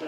In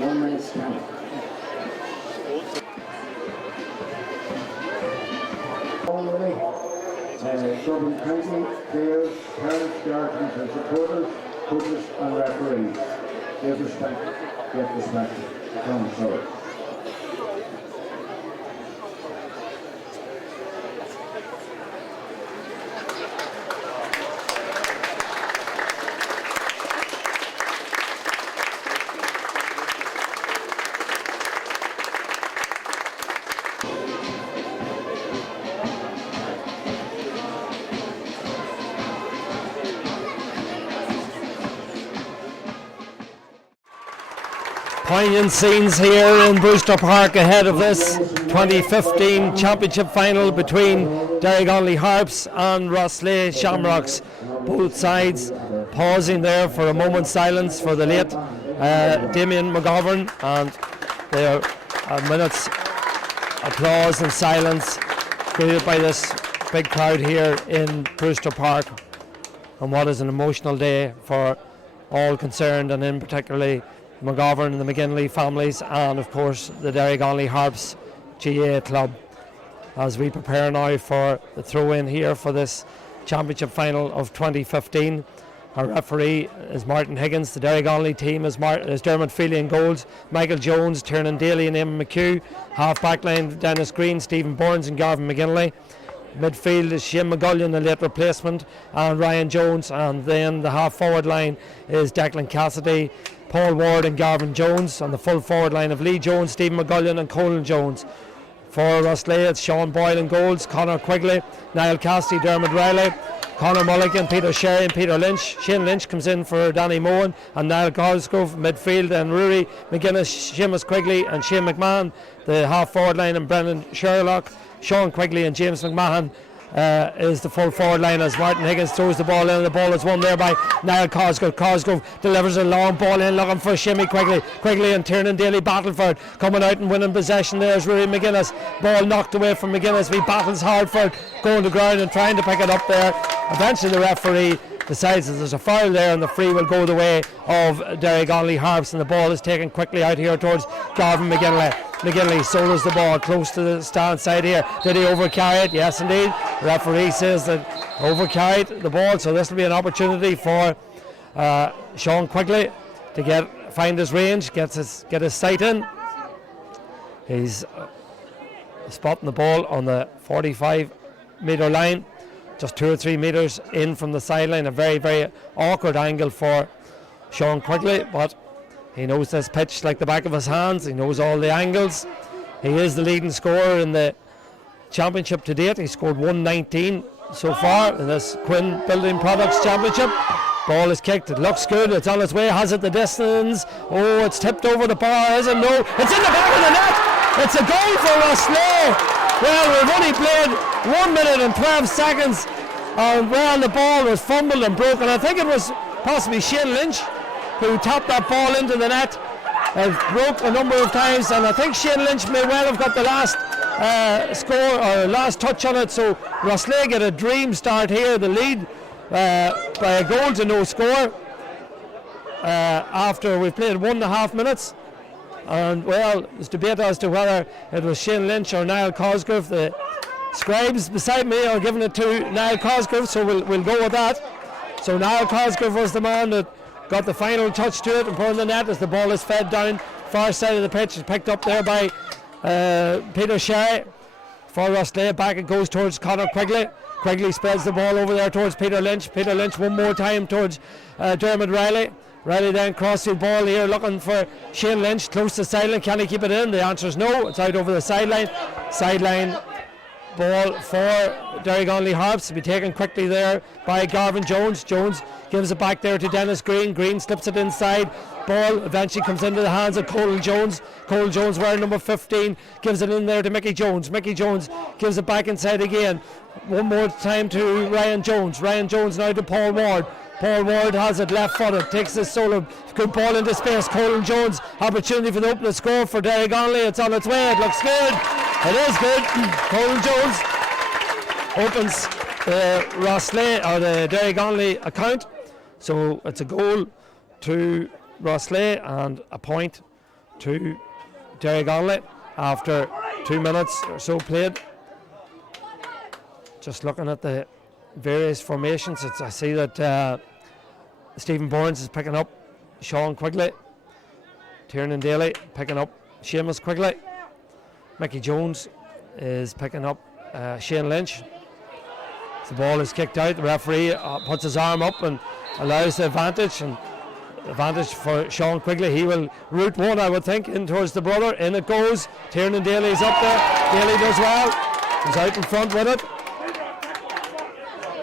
1 minute's time. Dublin County, players, parents, guardians and supporters, coaches and referees. Give respect, get respect. Come forward. Poignant scenes here in Brewster Park ahead of this 2015 championship final between Derrygonnelly Harps and Roslea Shamrocks. Both sides pausing there for a moment's silence for the late Damien McGovern, and their minute's applause and silence greeted by this big crowd here in Brewster Park on what is an emotional day for all concerned, and in particularly McGovern and the McGinley families, and of course the Derrygonnelly Harps GA club, as we prepare now for the throw-in here for this championship final of 2015. Our referee is Martin Higgins. The Derrygonnelly team is Dermot Feely in goals, Michael Jones, Tiernan Daly and Eamon McHugh. Half back line Dennis Green, Stephen Burns and Garvin McGinley. Midfield is Shane McGullion, the late replacement, and Ryan Jones, and then the half forward line is Declan Cassidy, Paul Ward and Garvin Jones, and the full forward line of Lee Jones, Stephen McGullion and Colin Jones. For Roslea, it's Sean Boyle in goals, Conor Quigley, Niall Cassidy, Dermot Riley, Conor Mulligan, Peter Sherry and Peter Lynch. Shane Lynch comes in for Danny Mohan and Niall Cosgrove midfield, and Rory McGuinness, Seamus Quigley and Shane McMahon, the half forward line, and Brendan Sherlock, Sean Quigley and James McMahon is the full forward line as Martin Higgins throws the ball in, and the ball is won there by Niall Cosgrove. Cosgrove delivers a long ball in, looking for Shimmy Quigley and Tiernan Daly battle for it, coming out and winning possession. There's Rory McGuinness, ball knocked away from McGuinness. He battles hard for it, going to ground and trying to pick it up there. Eventually the referee decides that there's a foul there, and the free will go the way of Derrygonnelly Harps, and the ball is taken quickly out here towards Garvin McGinley. McGinley solos the ball close to the stand side here. Did he overcarry it? Yes indeed. The referee says that overcarried the ball, so this will be an opportunity for Sean Quigley to find his range, get his sight in. He's spotting the ball on the 45 metre line, just 2 or 3 metres in from the sideline. A very, very awkward angle for Sean Quigley, but he knows this pitch like the back of his hands. He knows all the angles. He is the leading scorer in the championship to date. He scored 119 so far in this Quinn Building Products Championship. Ball is kicked, it looks good, it's on its way, has it the distance? Oh, it's tipped over the bar, is it? No, it's in the back of the net. It's a goal for Roslea. Well, we've only played 1 minute and 12 seconds, and well, the ball was fumbled and broken. I think it was possibly Shane Lynch who tapped that ball into the net. Broke a number of times, and I think Shane Lynch may well have got the last score or last touch on it. So Roslea get a dream start here. The lead by a goal to no score after we've played 1.5 minutes. And well, there's debate as to whether it was Shane Lynch or Niall Cosgrove. The scribes beside me are giving it to Niall Cosgrove, so we'll go with that. So Niall Cosgrove was the man that got the final touch to it and put in the net as the ball is fed down far side of the pitch. It's picked up there by Peter Sherry for Roslea. Back it goes towards Conor Quigley. Quigley spreads the ball over there towards Peter Lynch. Peter Lynch one more time towards Dermot Riley. Riley then crosses the ball here looking for Shane Lynch close to the sideline. Can he keep it in? The answer is no. It's out over the sideline. Sideline ball for Derrygonnelly Harps to be taken quickly there by Garvin Jones. Jones gives it back there to Dennis Green. Green slips it inside. Ball eventually comes into the hands of Colin Jones. Colin Jones wearing number 15 gives it in there to Mickey Jones. Mickey Jones gives it back inside again. One more time to Ryan Jones. Ryan Jones now to Paul Ward. Paul Ward has it left footed, takes this solo, good ball into space. Colin Jones, opportunity for the opening score for Derrygonnelly. It's on its way, it looks good. It is good. Colin Jones opens the Roslea or the Derrygonnelly account. So it's a goal to Roslea and a point to Derrygonnelly after 2 minutes or so played. Just looking at the various formations, I see that Stephen Burns is picking up Sean Quigley. Tiernan Daly picking up Seamus Quigley. Mickey Jones is picking up Shane Lynch. The ball is kicked out. The referee puts his arm up and allows the advantage. And advantage for Sean Quigley. He will route one, I would think, in towards the brother. In it goes. Tiernan Daly is up there. Daly does well. He's out in front with it.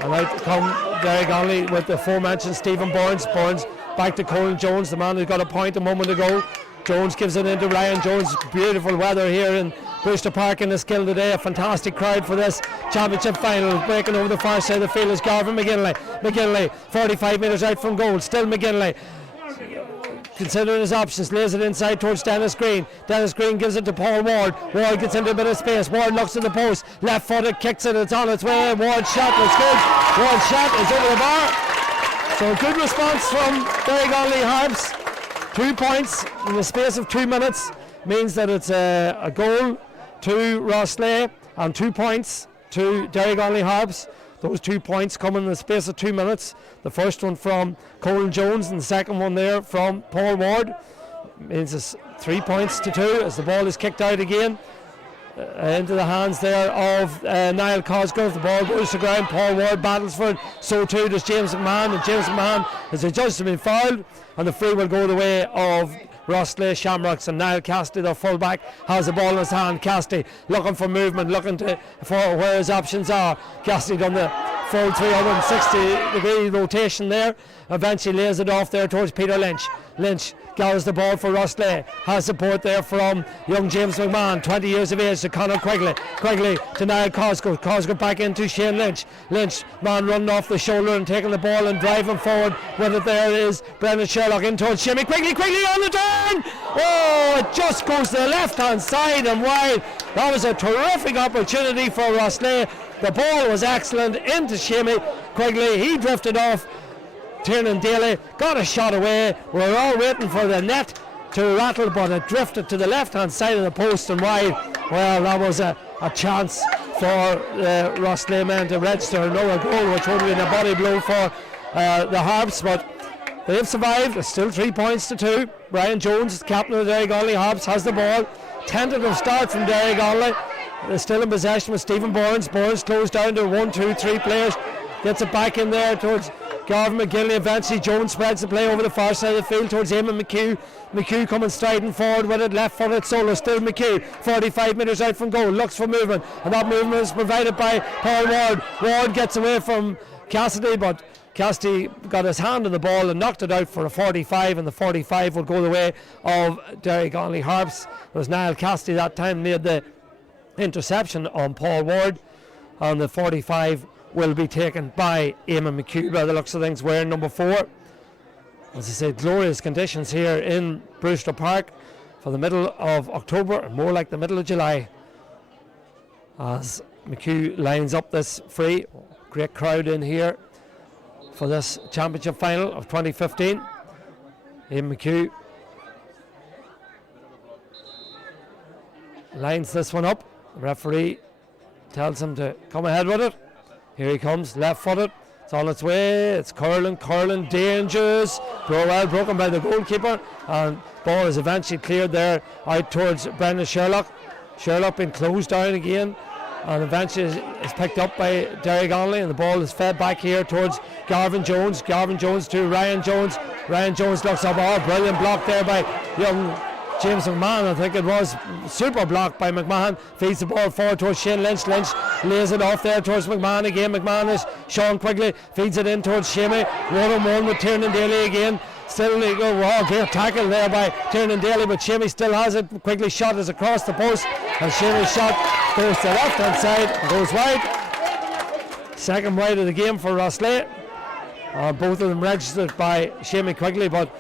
And out come Derrygonnelly with the aforementioned Stephen Burns. Burns back to Colin Jones, the man who got a point a moment ago. Jones gives it into Ryan Jones. Beautiful weather here in Brewster Park in Enniskillen today. A fantastic crowd for this championship final. Breaking over the far side of the field is Garvin McGinley. McGinley, 45 metres out from goal. Still McGinley. Considering his options, lays it inside towards Dennis Green. Dennis Green gives it to Paul Ward. Ward gets into a bit of space. Ward looks at the post. Left footed, kicks it. It's on its way. Ward's shot looks good. Ward's shot is over the bar. So good response from Derrygonnelly Harps. 2 points in the space of 2 minutes means that it's a goal to Roslea and 2 points to Derrygonnelly Harps. Those 2 points come in the space of 2 minutes. The first one from Colin Jones and the second one there from Paul Ward. Means it's 3 points to 2 as the ball is kicked out again. Into the hands there of Niall Cosgrove. The ball goes to ground. Paul Ward battles for it. So too does James McMahon. And James McMahon has adjudged to be fouled. And the free will go the way of Roslea Shamrocks. And Niall Cassidy, their fullback, has the ball in his hand. Cassidy looking for movement, looking for where his options are. Cassidy done the full 360-degree rotation there. Eventually lays it off there towards Peter Lynch. Lynch gathers the ball for Roslea. Has support there from young James McMahon, 20 years of age, to Conor Quigley. Quigley to Niall Cosgrove. Cosgrove back into Shane Lynch. Lynch, man running off the shoulder and taking the ball and driving forward. With it there is Brendan Sherlock in towards Shimmy. Quigley on the turn! Oh, it just goes to the left-hand side and wide. That was a terrific opportunity for Roslea. The ball was excellent into Shimmy. Quigley, he drifted off. Tiernan Daly got a shot away. We're all waiting for the net to rattle, but it drifted to the left-hand side of the post and wide. Well, that was a chance for the Roslea men to register another goal, which would have been a body blow for the Harps, but they've survived. It's still 3 points to 2. Brian Jones, captain of the Derrygonnelly Harps, has the ball. Tentative start from Derrygonnelly. They're still in possession with Stephen Burns. Burns closed down to 1, 2, 3 players. Gets it back in there towards Garvin McGinley. Eventually Jones spreads the play over the far side of the field towards him and McHugh. McHugh coming striding forward with it, left footed solo. Still McHugh, 45 metres out from goal, looks for movement, and that movement is provided by Paul Ward. Ward gets away from Cassidy, but Cassidy got his hand on the ball and knocked it out for a 45, and the 45 will go the way of Derrygonnelly Harps. It was Niall Cassidy that time made the interception on Paul Ward, and the 45 will be taken by Eamon McHugh by the looks of things, wearing number 4. As I said, glorious conditions here in Brewster Park for the middle of October, more like the middle of July. As McHugh lines up this free, great crowd in here for this championship final of 2015. Ian McHugh lines this one up. The referee tells him to come ahead with it. Here he comes, left footed. It's on its way. It's curling, dangerous. Well broken by the goalkeeper, and ball is eventually cleared there out towards Brendan Sherlock. Sherlock being closed down again, and eventually is picked up by Derrygonnelly, and the ball is fed back here towards Garvin Jones. Garvin Jones to Ryan Jones. Ryan Jones looks up. Oh, brilliant block there by young James McMahon, I think it was. Super block by McMahon. Feeds the ball forward towards Shane Lynch. Lynch lays it off there towards McMahon again. McMahon is Sean Quigley. Feeds it in towards Shamey. 1-on-1 with Tiernan Daly again. Still they go. Wow, great tackle there by Tiernan Daly, but Shamey still has it. Quigley shot is across the post, and Shamey's shot goes to the left hand side and goes wide. Second wide of the game for Roslea. Both of them registered by Shamey Quigley, but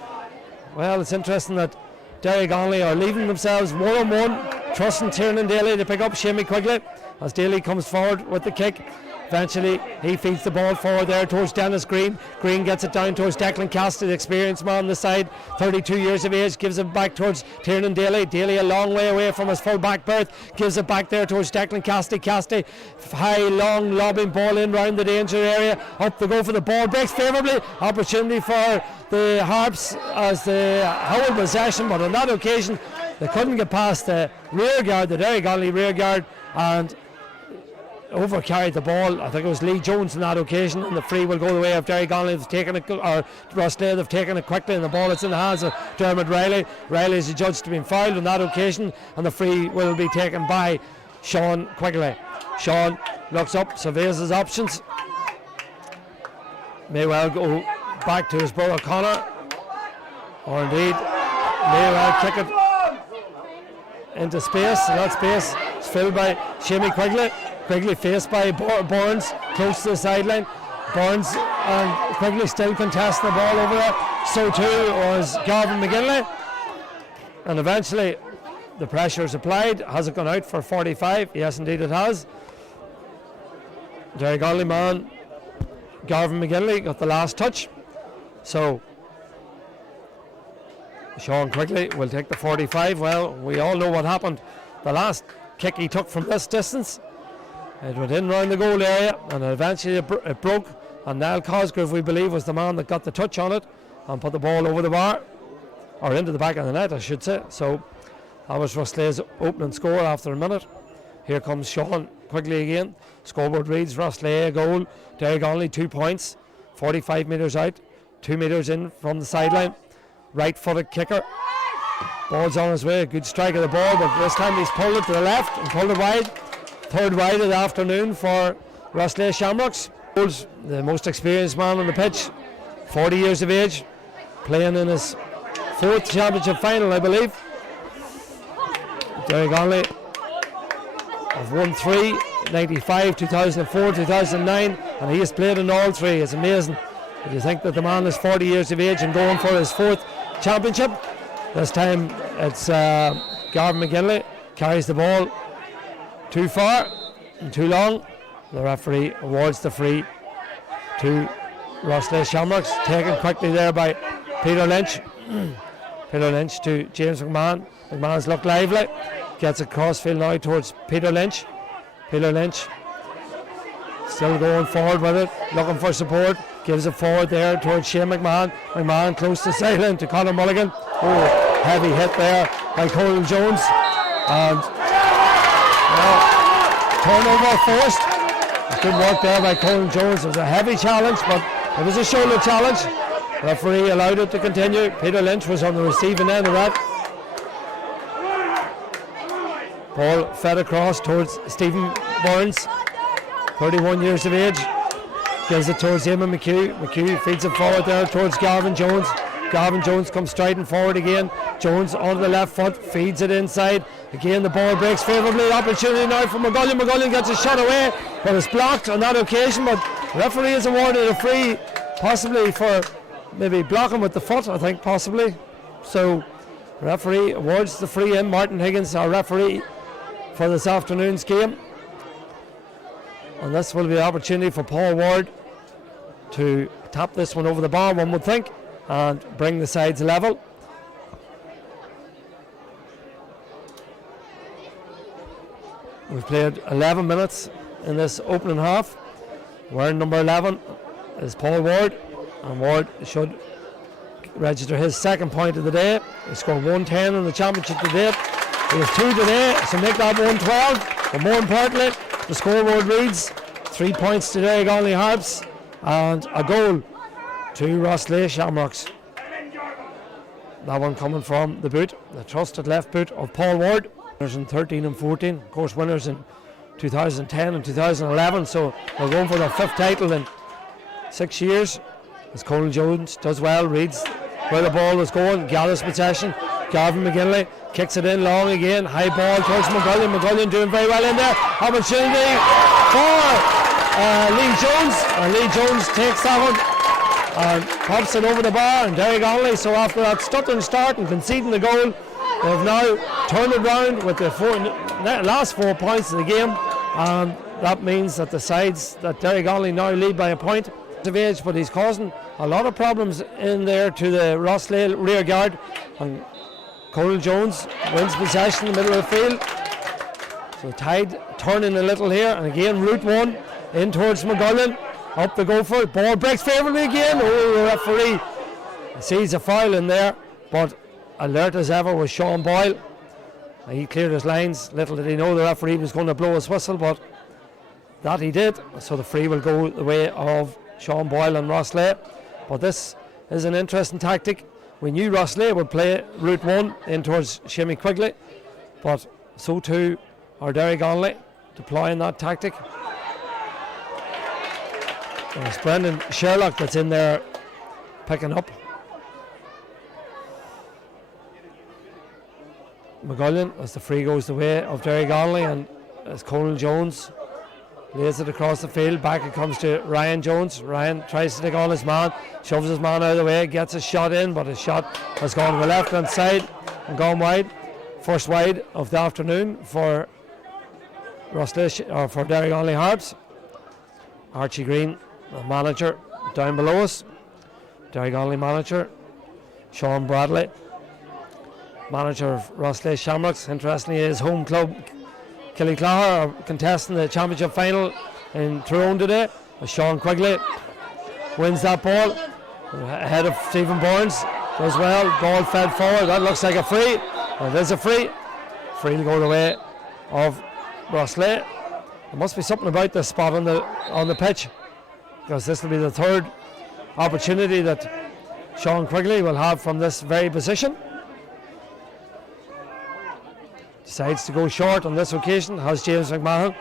well, it's interesting that Derrygonnelly are leaving themselves 1-on-1, trusting Tiernan Daly to pick up Shamey Quigley as Daly comes forward with the kick. Eventually he feeds the ball forward there towards Dennis Green. Green gets it down towards Declan Cassidy, the experienced man on the side, 32 years of age, gives it back towards Tiernan Daly. Daly a long way away from his full back berth, gives it back there towards Declan Cassidy. Cassidy, high long lobbing ball in round the danger area, up to go for the ball, breaks favourably, opportunity for the Harps as they hold possession, but on that occasion they couldn't get past the rear guard, the Derrygonnelly rear guard, and overcarried the ball. I think it was Lee Jones on that occasion, and the free will go the way of Derrygonnelly. They've taken it, or Roslea, they've taken it quickly, and the ball is in the hands of Dermot Riley. Riley is adjudged to be fouled on that occasion, and the free will be taken by Sean Quigley. Sean looks up, surveys his options, may well go back to his brother Connor, or indeed may well kick it into space, and that space is filled by Shamey Quigley. Quigley faced by Burns, close to the sideline. Burns and Quigley still contesting the ball over there. So too was Gavin McGinley. And eventually the pressure is applied. Has it gone out for 45? Yes, indeed it has. Derrygonnelly man Gavin McGinley got the last touch. So Sean Quigley will take the 45. Well, we all know what happened. The last kick he took from this distance, it went in round the goal area, and eventually it broke, and Niall Cosgrove, we believe, was the man that got the touch on it and put the ball over the bar, or into the back of the net, I should say. So that was Roslea's opening score after a minute. Here comes Sean Quigley again. Scoreboard reads Roslea a goal, Derrygonnelly 2 points, 45 metres out, 2 metres in from the sideline. Right footed kicker. Ball's on his way, good strike of the ball, but this time he's pulled it to the left and pulled it wide. Third wide of the afternoon for Roslea Shamrocks. The most experienced man on the pitch, 40 years of age, playing in his 4th championship final, I believe. Derrygonnelly have won 3, 95, 2004, 2009, and he has played in all 3. It's amazing. But you think that the man is 40 years of age and going for his 4th championship. This time it's Gavin McGinley carries the ball too far and too long. The referee awards the free to Roslea Shamrocks, taken quickly there by Peter Lynch. Peter Lynch to James McMahon. McMahon's looked lively, gets it crossfield now towards Peter Lynch. Peter Lynch still going forward with it, looking for support, gives it forward there towards Shane McMahon. McMahon close to sideline to Conor Mulligan. Oh, heavy hit there by Colin Jones, and turnover forced. Good work there by Colin Jones. It was a heavy challenge, but it was a shoulder challenge. The referee allowed it to continue. Peter Lynch was on the receiving end of that. Ball fed across towards Stephen Burns, 31 years of age. Gives it towards Eamon McHugh. McHugh feeds it forward there towards Gavin Jones. Gavin Jones comes striding forward again. Jones on the left foot, feeds it inside. Again the ball breaks favourably. Opportunity now for McGullion. McGullion gets a shot away, but it's blocked on that occasion. But the referee has awarded a free, possibly for maybe block him with the foot, I think, possibly. So the referee awards the free in. Martin Higgins, our referee for this afternoon's game. And this will be an opportunity for Paul Ward to tap this one over the bar, one would think, and bring the sides level. We've played 11 minutes in this opening half. Wearing number 11 is Paul Ward, and Ward should register his second point of the day. He scored 110 in the championship today. He has 2 today, so make that 112. But more importantly, the scoreboard reads 3 points to Derrygonnelly Harps and a goal to Roslea Shamrocks. That one coming from the boot, the trusted left boot of Paul Ward. Winners in 13 and 14, of course winners in 2010 and 2011, so they're going for their 5th title in 6 years. As Colin Jones does well, reads where the ball is going, gathers possession. Gavin McGinley kicks it in long again, high ball towards McGullion. McGullion doing very well in there. Opportunity for Lee Jones, and Lee Jones takes that one and pops it over the bar. And Derrygonnelly, so after that stuttering start and conceding the goal, they've now turned it round with the last 4 points of the game, and that means that the sides that Derrygonnelly now lead by a point of age, but he's causing a lot of problems in there to the Roslea rear guard. And Colin Jones wins possession in the middle of the field. So Tide turning a little here, and again route one in towards McGullion. Up the Gopher, ball breaks favourably again. Oh, the referee sees a foul in there, but alert as ever was Sean Boyle. He cleared his lines. Little did he know the referee was going to blow his whistle, but that he did. So the free will go the way of Sean Boyle and Roslea. But this is an interesting tactic. We knew Roslea would play route one in towards Shimmy Quigley, but so too are Derrygonnelly deploying that tactic. And it's Brendan Sherlock that's in there picking up. McGullion, as the free goes the way of Derrygonnelly, and as Colin Jones lays it across the field, back it comes to Ryan Jones. Ryan tries to take on his man, shoves his man out of the way, gets a shot in, but his shot has gone to the left hand side and gone wide. First wide of the afternoon for Roslea, or for Derrygonnelly Harps. Archie Green, the manager, down below us. Derrygonnelly manager Sean Bradley, manager of Roslea Shamrocks. Interestingly, his home club Killyclare are contesting the championship final in Tyrone today. As Sean Quigley wins that ball ahead of Stephen Burns, does well. Ball fed forward. That looks like a free. It is a free. Free to go the way of Roslea. There must be something about this spot on the pitch, because this will be the 3rd opportunity that Sean Quigley will have from this very position. Decides to go short on this occasion, has James McMahon.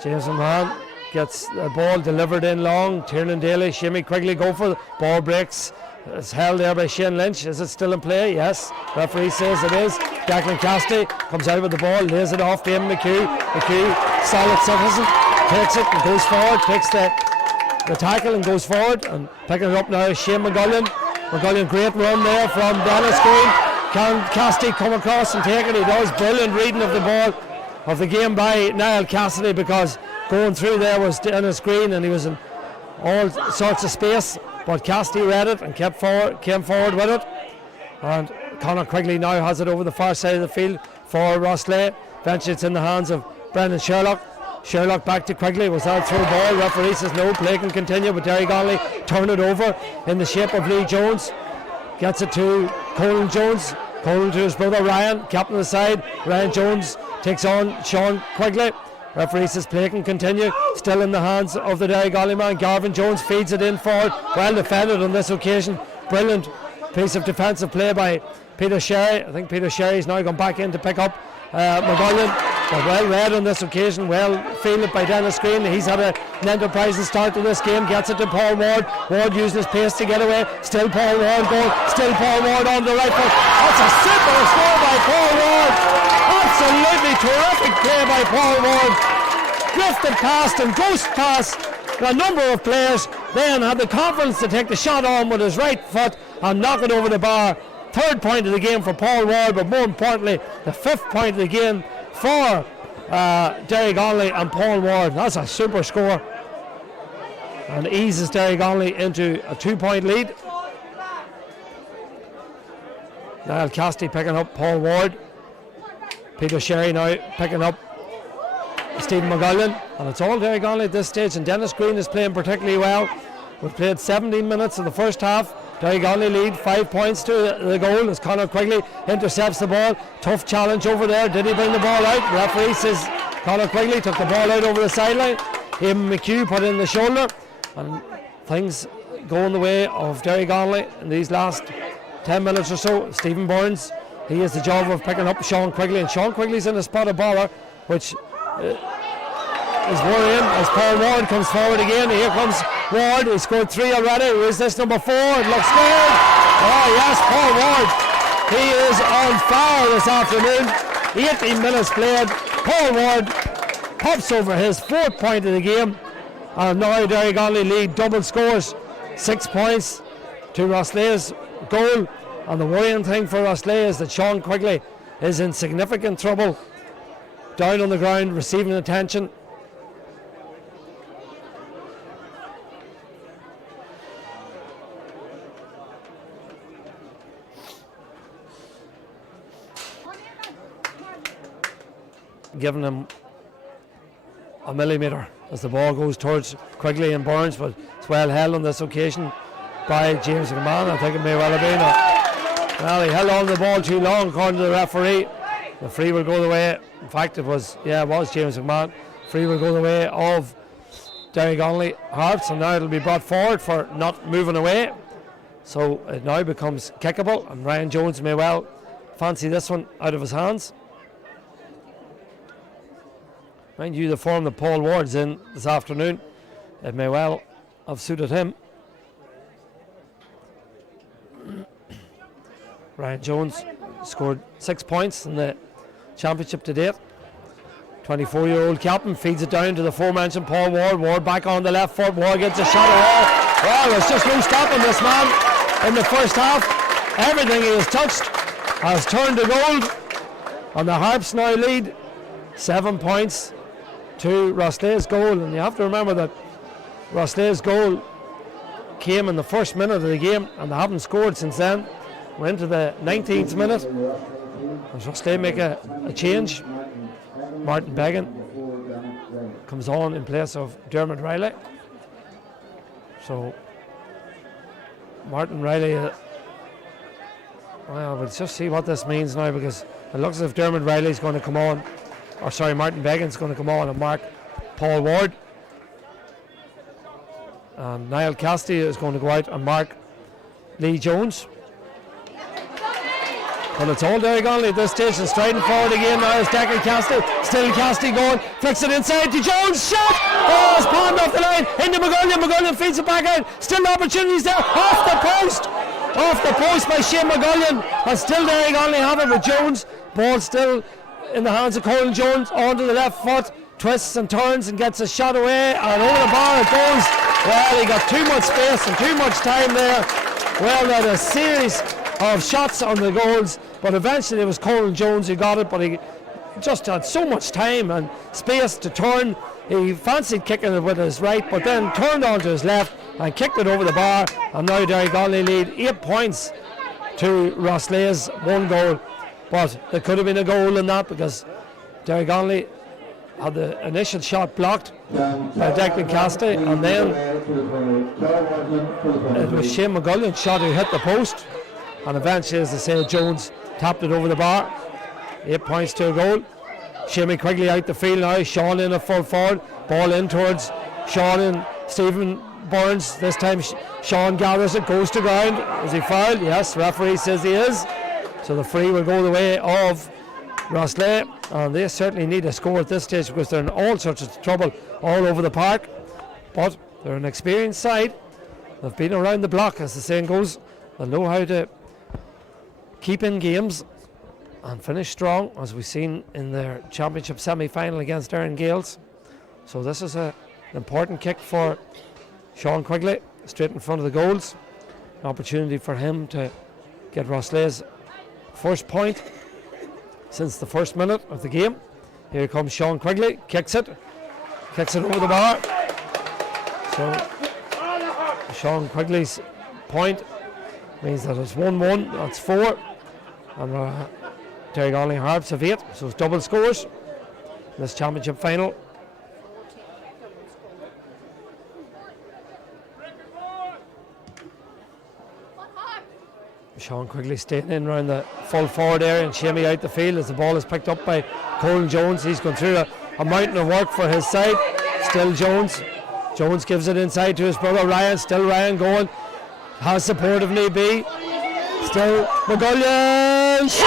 James McMahon gets the ball delivered in long. Tiernan Daly, Shimmy Quigley go for the ball, breaks. It's held there by Shane Lynch. Is it still in play? Yes. Referee says it is. Declan Cassidy comes out with the ball, lays it off Damon McHugh. McHugh, solid citizen, takes it and goes forward, takes the tackle and goes forward, and picking it up now is Shane McGullion. McGullion, great run there from Dennis Green. Can Cassidy come across and take it? He does. Brilliant reading of the ball of the game by Niall Cassidy, because going through there was Dennis Green and he was in all sorts of space, but Cassidy read it and came forward with it. And Conor Quigley now has it over the far side of the field for Roslea. Eventually it's in the hands of Brendan Sherlock. Sherlock back to Quigley. Was that through ball? Referee says no, play can continue, but Derrygonnelly turn it over in the shape of Lee Jones. Gets it to Colin Jones. Colin to his brother Ryan, captain of the side. Ryan Jones takes on Sean Quigley. Referee says play can continue. Still in the hands of the Derrygonnelly man. Garvin Jones feeds it in forward. Well defended on this occasion. Brilliant piece of defensive play by Peter Sherry. I think Peter Sherry's now gone back in to pick up McGullion. But well read on this occasion, well fielded by Dennis Green. He's had an enterprising start to this game, gets it to Paul Ward. Ward using his pace to get away. Still Paul Ward going, still Paul Ward on the right foot. That's a super score by Paul Ward. Absolutely terrific play by Paul Ward. Drifted past and ghost pass a number of players, then had the confidence to take the shot on with his right foot and knock it over the bar. Third point of the game for Paul Ward, but more importantly, the 5th point of the game for Derrygonnelly and Paul Ward. That's a super score and eases Derrygonnelly into a 2-point lead. Niall Cassidy picking up Paul Ward. Peter Sherry now picking up Stephen McGullion, and it's all Derrygonnelly at this stage, and Dennis Green is playing particularly well. We've played 17 minutes in the first half. Derrygonnelly lead 5 points to the goal as Conor Quigley intercepts the ball. Tough challenge over there. Did he bring the ball out? Referee says Conor Quigley took the ball out over the sideline. Eamon McHugh put in the shoulder, and things going the way of Derrygonnelly in these last 10 minutes or so. Stephen Burns, he has the job of picking up Sean Quigley, and Sean Quigley's in a spot of bother, which is worrying as Paul Ward comes forward again. Here comes Ward. He scored 3 already. Who is this, number 4? It looks good. Oh yes, Paul Ward. He is on fire this afternoon. 18 minutes played. Paul Ward pops over his 4th point of the game, and now Derrygonnelly lead double scores, 6 points to Roslea's goal. And the worrying thing for Roslea is that Sean Quigley is in significant trouble, down on the ground receiving attention. Giving him a millimetre as the ball goes towards Quigley and Burns, but it's well held on this occasion by James McMahon. I think it may well have been well, he held on to the ball too long according to the referee. The free will go the way, in fact it was James McMahon. Free will go the way of Derrygonnelly Harps, and now it'll be brought forward for not moving away. So it now becomes kickable, and Ryan Jones may well fancy this one out of his hands. Mind you, the form that Paul Ward's in this afternoon, it may well have suited him. Ryan Jones scored 6 points in the championship to date. 24-year-old captain feeds it down to the aforementioned Paul Ward. Ward back on the left foot. Ward gets a shot away. Well, there's just no stopping this man in the first half. Everything he has touched has turned to gold, and the Harps now lead 7 points to Roslea's goal. And you have to remember that Roslea's goal came in the first minute of the game, and they haven't scored since then. We're into the 19th minute. As Roslea make a change, Martin Beggan comes on in place of Dermot Riley. So Martin Riley, well, we'll just see what this means now, because it looks as if Dermot Riley's going to come on, or sorry, Martin Beggan's going to come on and mark Paul Ward. And Niall Cassidy is going to go out and mark Lee Jones. But it's all Derrygonnelly at this stage, and striding forward again now is Declan Cassidy. Still Cassidy going, flicks it inside to Jones, shot! Oh, it's palmed off the line, into McGullion. McGullion feeds it back out. Still opportunities there, off the post! Off the post by Shane McGullion. And still Derrygonnelly have it with Jones. Ball still in the hands of Colin Jones, onto the left foot, twists and turns and gets a shot away, and over the bar it goes. Well, he got too much space and too much time there. Well, they had a series of shots on the goals, but eventually it was Colin Jones who got it, but he just had so much time and space to turn. He fancied kicking it with his right, but then turned onto his left and kicked it over the bar, and now Derrygonnelly lead 8 points to Roslea's 1 goal. But there could have been a goal in that, because Derrygonnelly had the initial shot blocked by Declan Cassidy, and then it was Shane McGullion's shot who hit the post, and eventually, as I say, Jones tapped it over the bar. 8 points to a goal. Shimmy Quigley out the field now. Sean in a full forward. Ball in towards Sean and Stephen Burns. This time Sean gathers it, goes to ground. Is he fouled? Yes, referee says he is. So the free will go the way of Roslea, and they certainly need a score at this stage, because they're in all sorts of trouble all over the park. But they're an experienced side. They've been around the block, as the saying goes. They know how to keep in games and finish strong, as we've seen in their championship semi-final against Erin Gales. So this is a An important kick for Sean Quigley, straight in front of the goals. An opportunity for him to get Roslea's first point since the first minute of the game. Here comes Sean Quigley, kicks it over the bar. So Sean Quigley's point means that it's 1-1, that's 4. And Derrygonnelly Harps have 8, so it's double scores in this championship final. Sean Quigley staying in around the full forward area and Shamey out the field as the ball is picked up by Colin Jones. He's gone through a mountain of work for his side. Still Jones. Jones gives it inside to his brother Ryan. Still Ryan going. Has support if need be. Still McGullion. Shane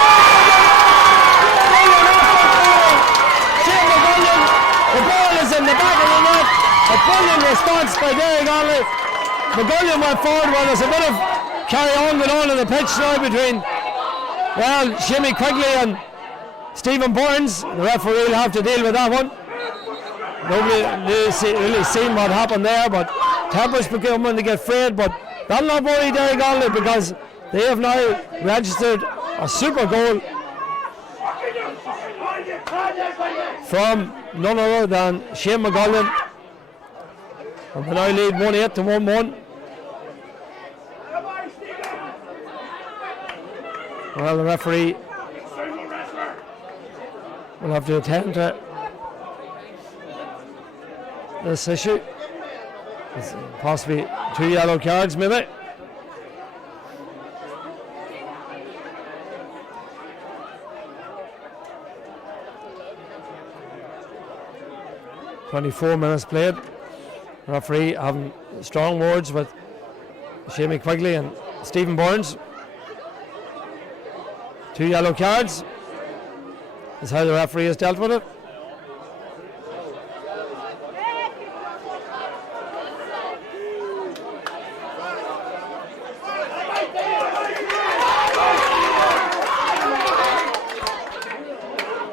McGullion. The ball is in the back of the net. A brilliant response by Derrygonnelly. McGullion went forward. Well, there's a bit of carry on going on in the pitch now between, well, Shimmy Quigley and Stephen Burns. The referee will have to deal with that one. Nobody really seen what happened there, but tempers beginning to get frayed, but that'll not worry Derrygonnelly because they have now registered a super goal from none other than Shane McGullion, and they now lead 1-8 to 1-1. Well, the referee will have to attend to this issue. It's possibly 2 yellow cards, maybe. "24 minutes played." Referee having strong words with Shamey Quigley and Stephen Burns. 2 yellow cards is how the referee has dealt with it.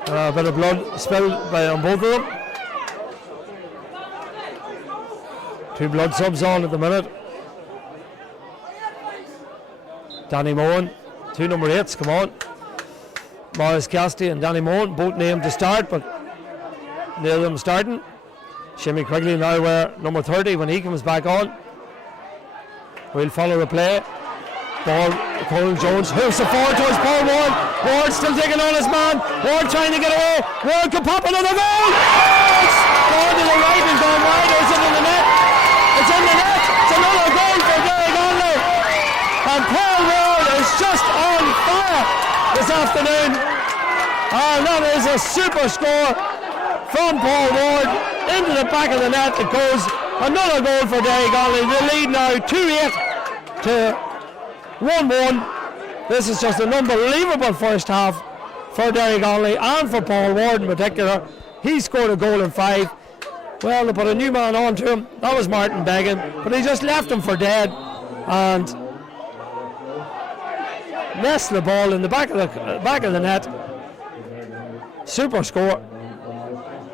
A bit of blood spilled on both of them. 2 blood subs on at the minute. Danny Mohan, 2 number 8s, come on. Morris Cassidy and Danny Mohan, both named to start, but neither of them starting. Shimmy Quigley now wear number 30 when he comes back on. We'll follow the play. Ball, Colin Jones hooks it forward towards Paul Ward. Ward still taking on his man. Ward trying to get away. Ward can pop another goal. It's gone to the right and gone wide. Is it in the net? It's in the net. It's another goal for Derrygonnelly. And Paul Ward is just on fire this afternoon. And that is a super score from Paul Ward into the back of the net. It goes another goal for Derrygonnelly. They lead now 2-8 to 1-1. This is just an unbelievable first half for Derrygonnelly and for Paul Ward in particular. He scored a goal in 5. Well, they put a new man on to him. That was Martin Beggan, but he just left him for dead and nestled the ball in the back of the net. Super score.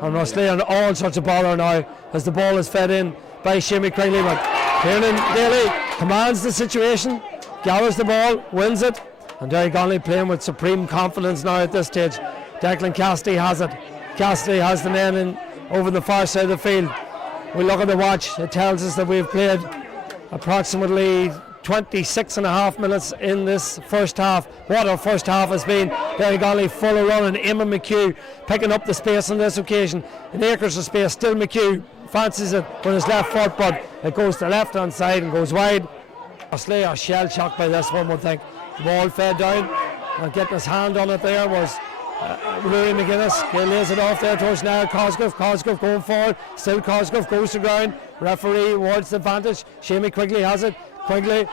And Roslea in all sorts of bother now as the ball is fed in by Shimmy Quigley. But Kieran Daly commands the situation, gathers the ball, wins it, and Derrygonnelly playing with supreme confidence now at this stage. Declan Cassidy has it. Cassidy has the men in over the far side of the field. We look at the watch, it tells us that we've played approximately 26 and a half minutes in this first half. What our first half has been. Derrygonnelly full of running. Eamon McHugh picking up the space on this occasion. In acres of space, still McHugh fancies it with his left foot, but it goes to the left hand side and goes wide. Roslea are shell shocked by this one would think. The ball fed down and getting his hand on it there was Rory McGuinness. He lays it off there towards Niall Cosgrove. Cosgrove going forward. Still Cosgrove goes to ground. Referee awards the advantage. Shamey Quigley has it. Quigley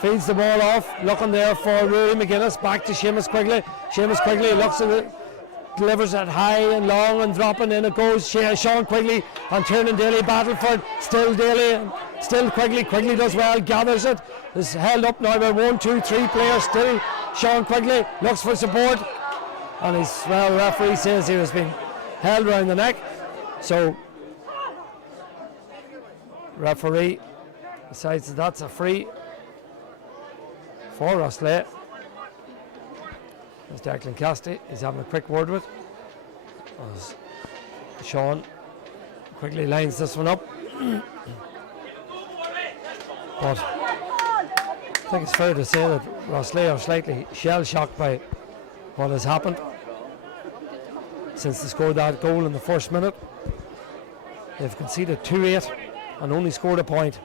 feeds the ball off. Looking there for Rory McGuinness. Back to Seamus Quigley. Seamus Quigley looks at it. Delivers it high and long and dropping in it goes. Sean Quigley and Tiernan Daly Battleford. Still Daly. Still Quigley. Quigley does well. Gathers it. Is held up now by 1, 2, 3 players. Still Sean Quigley looks for support. And the referee says he has been held around the neck. So referee decides that that's a free for Roslea. There's Declan Cassidy. He's having a quick word with as Sean quickly lines this one up. But I think it's fair to say that Roslea are slightly shell-shocked by what has happened since they scored that goal in the first minute. They've conceded 2-8 and only scored a point.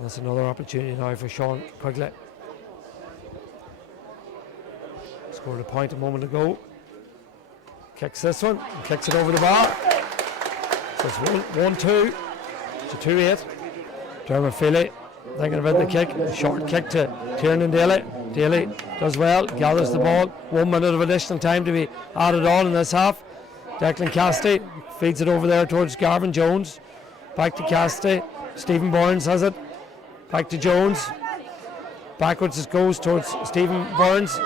That's another opportunity now for Sean Quigley. Scored a point a moment ago. Kicks this one, and kicks it over the bar. So it's 1-2 to 2-8. Dermot Feely thinking about the kick. Short kick to Tiernan Daly. Daly does well, gathers the ball. 1 minute of additional time to be added on in this half. Declan Cassidy feeds it over there towards Garvin Jones. Back to Cassidy. Stephen Burns has it. Back to Jones. Backwards it goes towards Stephen Burns.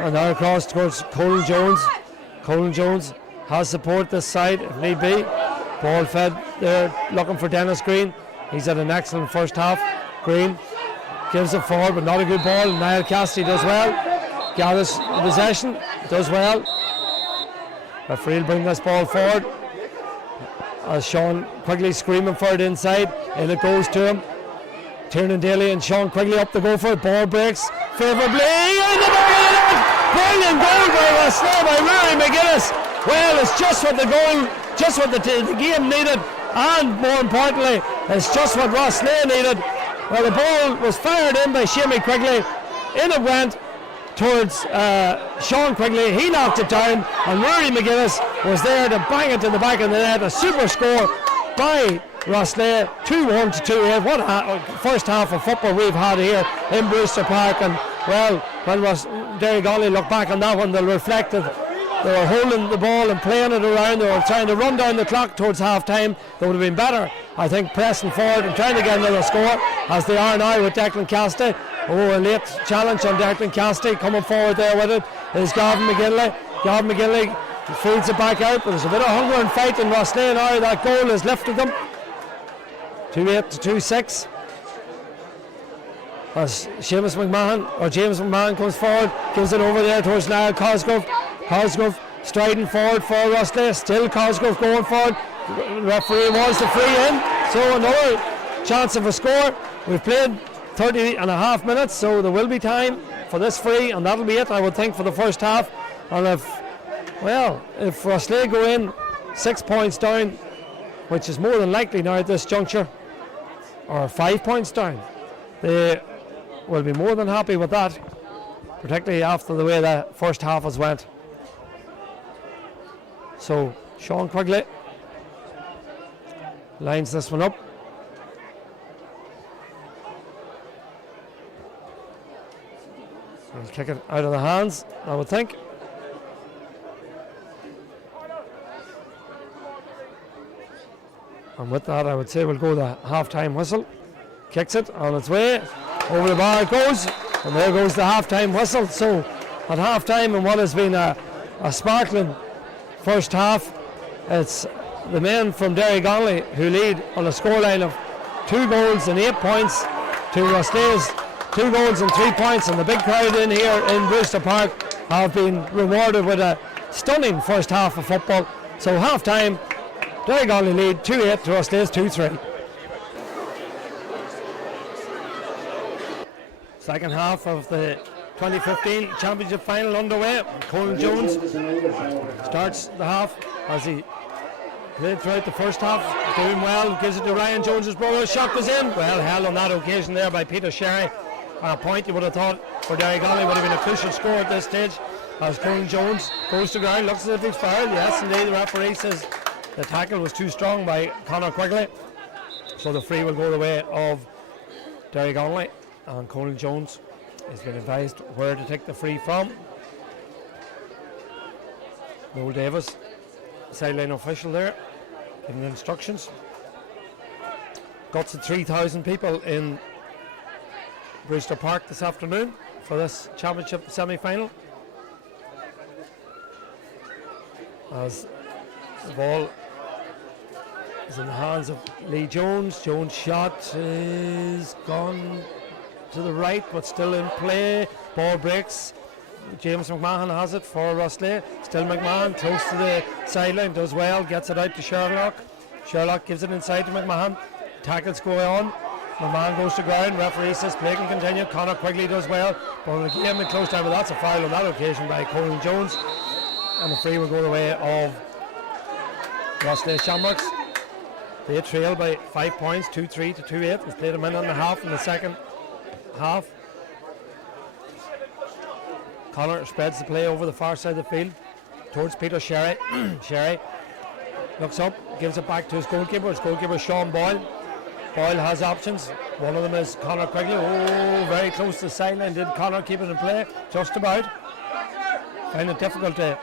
And now across towards Colin Jones. Colin Jones has support this side if need be. Ball fed there looking for Dennis Green. He's had an excellent first half. Green gives it forward but not a good ball. Niall Cassidy does well. Gathers the possession. Does well. Referee will bring this ball forward. As Sean Quigley screaming for it inside. And it goes to him. Tiernan Daly and Sean Quigley up to go for it. Ball breaks favourably. In the back of the net. Brilliant goal by Roslea by Rory McGuinness. Well, it's just what the goal, just what the game needed, and more importantly, it's just what Roslea needed. Well, the ball was fired in by Shamie Quigley. In it went towards Sean Quigley. He knocked it down, and Rory McGuinness was there to bang it to the back of the net. A super score by Roslea, 2-1 to 2-8. What a first half of football we've had here in Brewster Park. And well, when Derrygonnelly look back on that one, they'll reflect that they were holding the ball and playing it around. They were trying to run down the clock towards half time. They would have been better, I think, pressing forward and trying to get another score, as they are now with Declan Cassidy. Oh, a late challenge on Declan Cassidy. Coming forward there with it is Gavin McGinley. Gavin McGinley feeds it back out, but there's a bit of hunger and fight in Roslea now. That goal has lifted them. 2-8 to 2-6. As James McMahon comes forward, gives it over there towards Niall Cosgrove. Cosgrove striding forward for Roslea. Still Cosgrove going forward. The referee wants the free in. So another chance of a score. We've played 30 and a half minutes, so there will be time for this free, and that'll be it, I would think, for the first half. And if Roslea go in 6 points down, which is more than likely now at this juncture, or 5 points down, they will be more than happy with that, particularly after the way the first half has went. So Sean Quigley lines this one up. He'll kick it out of the hands, I would think. And with that, I would say we'll go the half-time whistle. Kicks it on its way. Over the bar it goes. And there goes the half-time whistle. So at half-time, in what has been a sparkling first half, it's the men from Derrygonnelly who lead on a scoreline of 2 goals and 8 points to Roslea's 2 goals and 3 points. And the big crowd in here in Brewster Park have been rewarded with a stunning first half of football. So half-time, Derrygonnelly lead 2-8 to Roslea's 2-3. Second half of the 2015 championship final underway. Colin Jones starts the half as he played throughout the first half, doing well, gives it to Ryan Jones's brother. Shot goes in. Well held on that occasion there by Peter Sherry. A point you would have thought for Derrygonnelly would have been a crucial score at this stage, as Colin Jones goes to ground, looks as if he's fouled. Yes, indeed, the referee says the tackle was too strong by Conor Quigley. So the free will go the way of Derrygonnelly, and Colin Jones has been advised where to take the free from. Noel Davis, sideline official there, giving the instructions. Guts of 3,000 people in Brewster Park this afternoon for this championship semi-final. As the ball is in the hands of Lee Jones. Jones' shot is gone to the right, but still in play. Ball breaks. James McMahon has it for Roslea. Still McMahon close to the sideline, does well, gets it out to Sherlock. Sherlock gives it inside to McMahon. Tackles go on. McMahon goes to ground. Referee says play can continue. Conor Quigley does well, but the game in close time. But that's a foul on that occasion by Colin Jones, and the free will go the way of Roslea Shamrocks. They trail by 5 points, 2-3 to 2-8. It's played a minute and a half in the second half. Conor spreads the play over the far side of the field towards Peter Sherry. Sherry looks up, gives it back to his goalkeeper. His goalkeeper Sean Boyle. Boyle has options. One of them is Conor Quigley. Oh, very close to the sideline. Did Conor keep it in play? Just about. Find it difficult to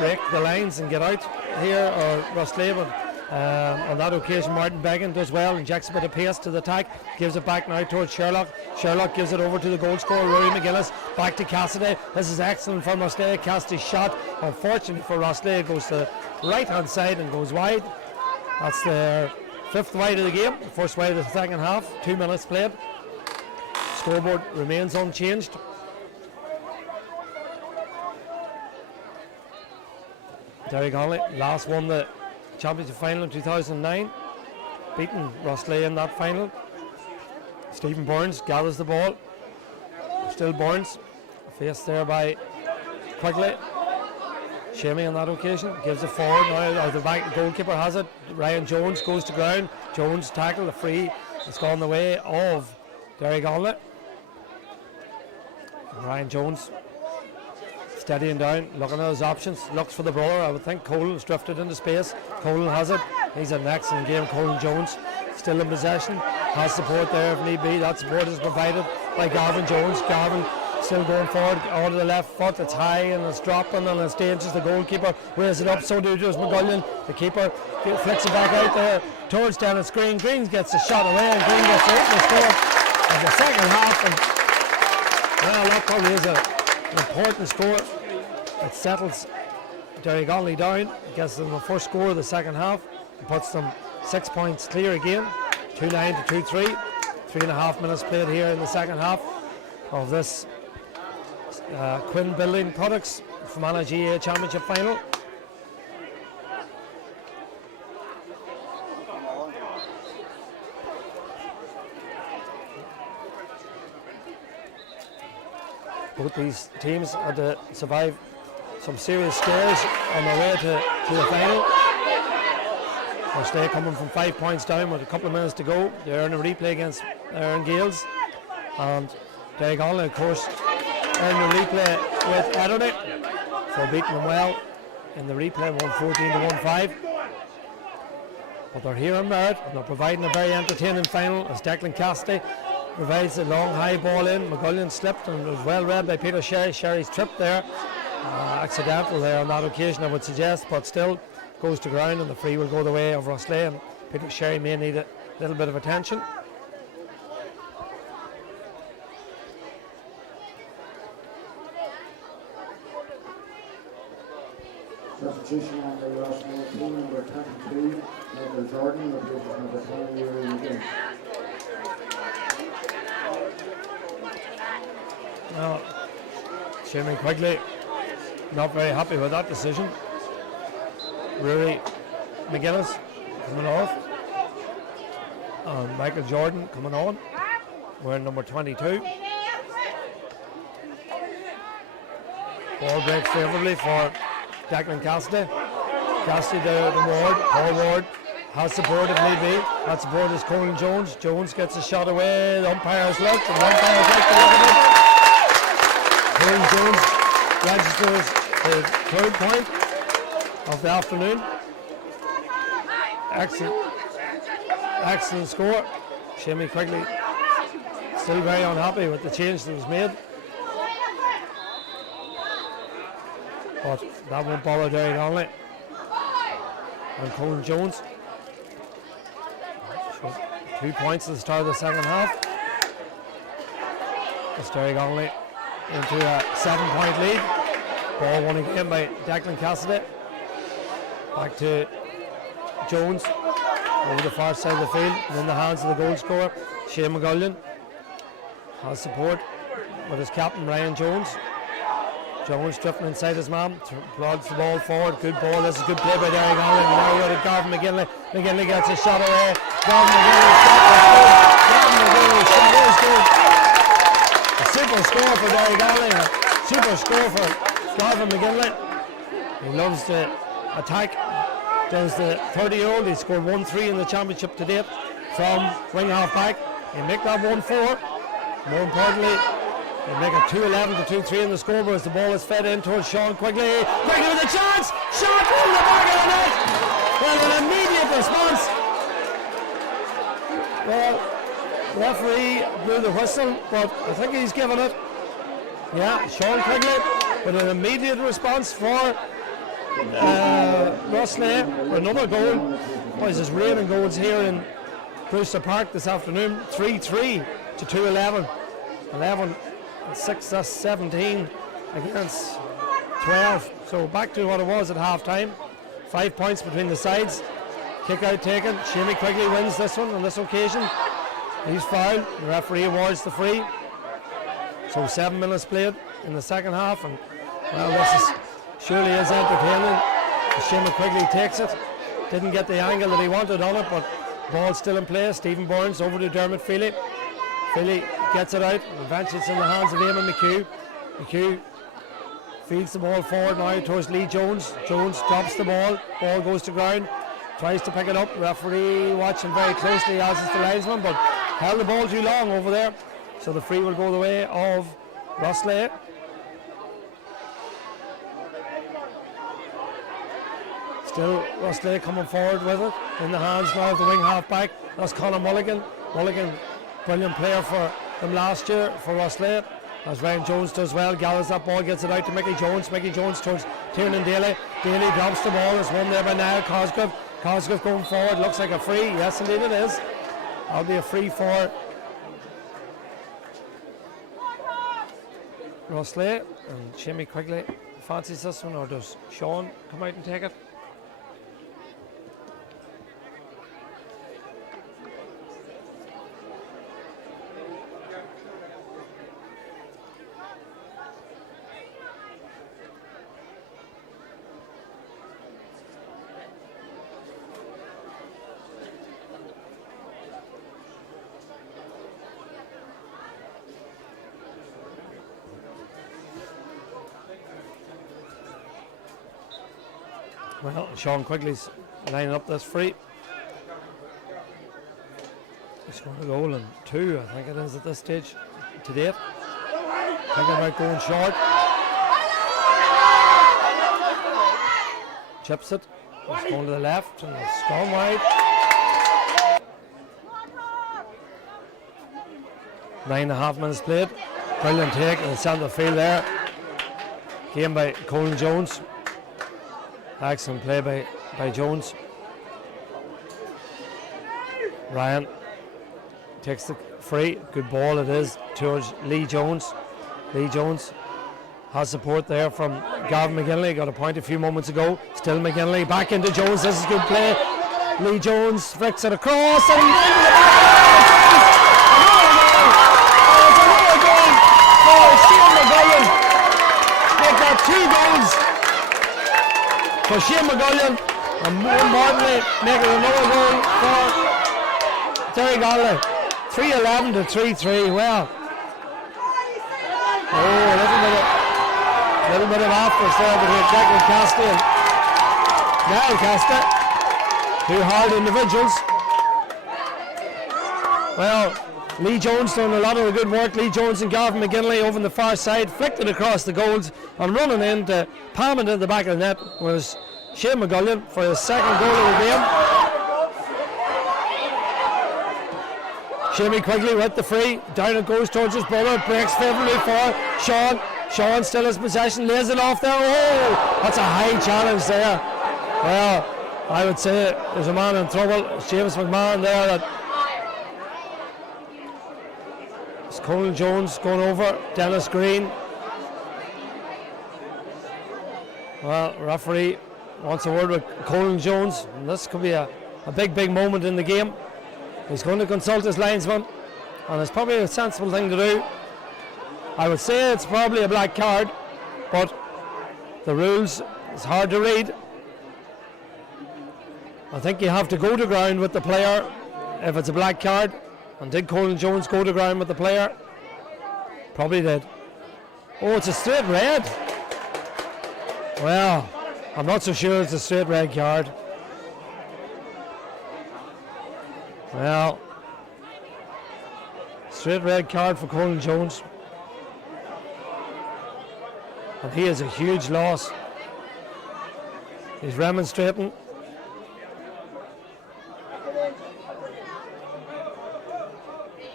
break the lines and get out here, or Roslea, but on that occasion Martin Began does well, injects a bit of pace to the attack, gives it back now towards Sherlock. Sherlock gives it over to the goal scorer Rory McGuinness, back to Cassidy. This is excellent from Roslea. Cassidy's shot, unfortunately for Roslea, goes to the right hand side and goes wide. That's their fifth wide of the game, first wide of the second half. 2 minutes played. Scoreboard remains unchanged. Derrygonnelly last won the championship final in 2009, beating Roslea in that final. Stephen Burns gathers the ball. Still Burns, faced there by Quigley. Shamey on that occasion gives it forward now. The back goalkeeper has it. Ryan Jones goes to ground. Jones tackle, the free. It's gone the way of Derrygonnelly. Ryan Jones steadying down, looking at his options, looks for the brother. I would think Colin's drifted into space. Colin has it. He's an excellent game. Colin Jones still in possession, has support there if need be. That support is provided by Garvin Jones. Garvin still going forward onto the left foot. It's high and it's dropping and it's dangerous. The goalkeeper raises it up, so does McGullion. The keeper flicks it back out there towards Dennis Green. Green gets a shot away and Green gets the opening score of the second half. And well, that probably is an important score. It settles Derrygonnelly down, gets them the first score of the second half, and puts them 6 points clear again, 2-9 to 2-3. 3.5 minutes played here in the second half of this Quinn Building Products Fermanagh GA Championship final. Both these teams had to survive some serious scares on their way to the final. Roslea coming from 5 points down with a couple of minutes to go. They're in a replay against Aaron Gales. And Derrygonnelly, of course, earned a replay with Edderly for beating them well in the replay, 114 to 1-5. But they're here on merit and they're providing a very entertaining final as Declan Cassidy provides a long high ball in. McGullion slipped and it was well read by Peter Sherry. Sherry's tripped there, accidental there on that occasion I would suggest, but still goes to ground and the free will go the way of Roslea, and Peter Sherry may need a little bit of attention. Substitution on the Roslea team, number 22, Michael Jordan, replaces number 20, Rory McGuinness. Now, Seamus Quigley not very happy with that decision. Rory McGuinness coming off, and Michael Jordan coming on, wearing number 22. Ball breaks favourably for Declan Cassidy. Cassidy to Ward. Paul Ward has support if need be. That support is Colin Jones. Jones gets a shot away. The umpires look, and the umpires like to look at it. Colin Jones registers his third point of the afternoon. Excellent score. Seamus Quigley still very unhappy with the change that was made, but that won't bother Derrygonnelly. And Colin Jones, 2 points at the start of the second half. It's Derrygonnelly into a 7-point lead. Ball won again by Declan Cassidy. Back to Jones over the far side of the field, and in the hands of the goal scorer, Shane McGullion. Has support with his captain, Ryan Jones. Jones drifting inside his man, plugs the ball forward. Good ball. This is good play by Derrygonnelly. Now with it, Garvin McGinley. McGinley gets a shot away. Garvin McGinley shot is good. A super score for Derrygonnelly. A super score for Garvin McGinley. He loves to attack. Does the 30-year-old. He scored 1-3 in the championship to date from wing half back. He make that 1-4. More importantly, they make it 2-11 to 2-3 in the scoreboard as the ball is fed in towards Sean Quigley. Quigley with a chance! Shot from the back of the net! Well, an immediate response. Well, the referee blew the whistle, but I think he's given it. Yeah, Sean Quigley with an immediate response for Roslea for another goal. Boys, there's raining goals here in Brewster Park this afternoon. 3-3 to 2-11. 11 6, that's 17 against 12. So back to what it was at half time. 5 points between the sides. Kick out taken. Shamey Quigley wins this one on this occasion. He's fouled. The referee awards the free. So 7 minutes played in the second half, and well, this is surely is entertaining. Shamey Quigley takes it. Didn't get the angle that he wanted on it, but ball still in play. Stephen Burns over to Dermot Feely. Feely gets it out. Eventually it's in the hands of Eamon McHugh. McHugh feeds the ball forward now towards Lee Jones. Jones drops the ball. Ball goes to ground. Tries to pick it up. Referee watching very closely, as is the linesman, but held the ball too long over there. So the free will go the way of Roslea. Still Roslea coming forward with it. In the hands now of the wing half back. That's Conor Mulligan. Mulligan, brilliant player for them last year for Roslea. As Ryan Jones does well, gathers that ball, gets it out to Mickey Jones. Mickey Jones towards Tiernan Daly. Daly drops the ball. It's won there by Niall Cosgrove. Cosgrove going forward. Looks like a free. Yes, indeed it is. That'll be a free for Roslea. And Shamey Quigley fancies this one, or does Sean come out and take it? Well, Sean Quigley's lining up this free. He's going to goal in 2, I think it is at this stage to date. Thinking about going short. Chips it. It's going to the left and it's gone wide. 9.5 minutes played. Brilliant take in the centre field there. Game by Colin Jones. Excellent play by Jones. Ryan takes the free. Good ball it is towards Lee Jones. Lee Jones has support there from Gavin McGinley. Got a point a few moments ago. Still McGinley back into Jones. This is good play. Lee Jones flicks it across and into the back. It's another goal for Shane McGullion. They've got 2 goals for Shane McGullion, and more importantly, making another goal for Derrygonnelly. 3-11 to 3-3. Well, a little bit of offers there between Declan Cassidy and Niall Cassidy. 2 hard individuals. Well, Lee Jones doing a lot of the good work. Lee Jones and Gavin McGinley over on the far side, flicked it across the goals and running in to palm it in the back of the net was Shane McGullion for his second goal of the game. Shamey Quigley with the free. Down it goes towards his brother. Breaks favourably for Sean. Sean still has possession. Lays it off there. Oh, that's a high challenge there. Well, I would say there's a man in trouble. It's James McMahon there. That it's Colin Jones going over. Dennis Green. Well, referee wants a word with Colin Jones. And this could be a a big moment in the game. He's going to consult his linesman, and it's probably a sensible thing to do. I would say it's probably a black card, but the rules is hard to read. I think you have to go to ground with the player if it's a black card. And did Colin Jones go to ground with the player? Probably did. Oh, it's a straight red. Well, I'm not so sure it's a straight red card. Well, straight red card for Colin Jones. And he is a huge loss. He's remonstrating.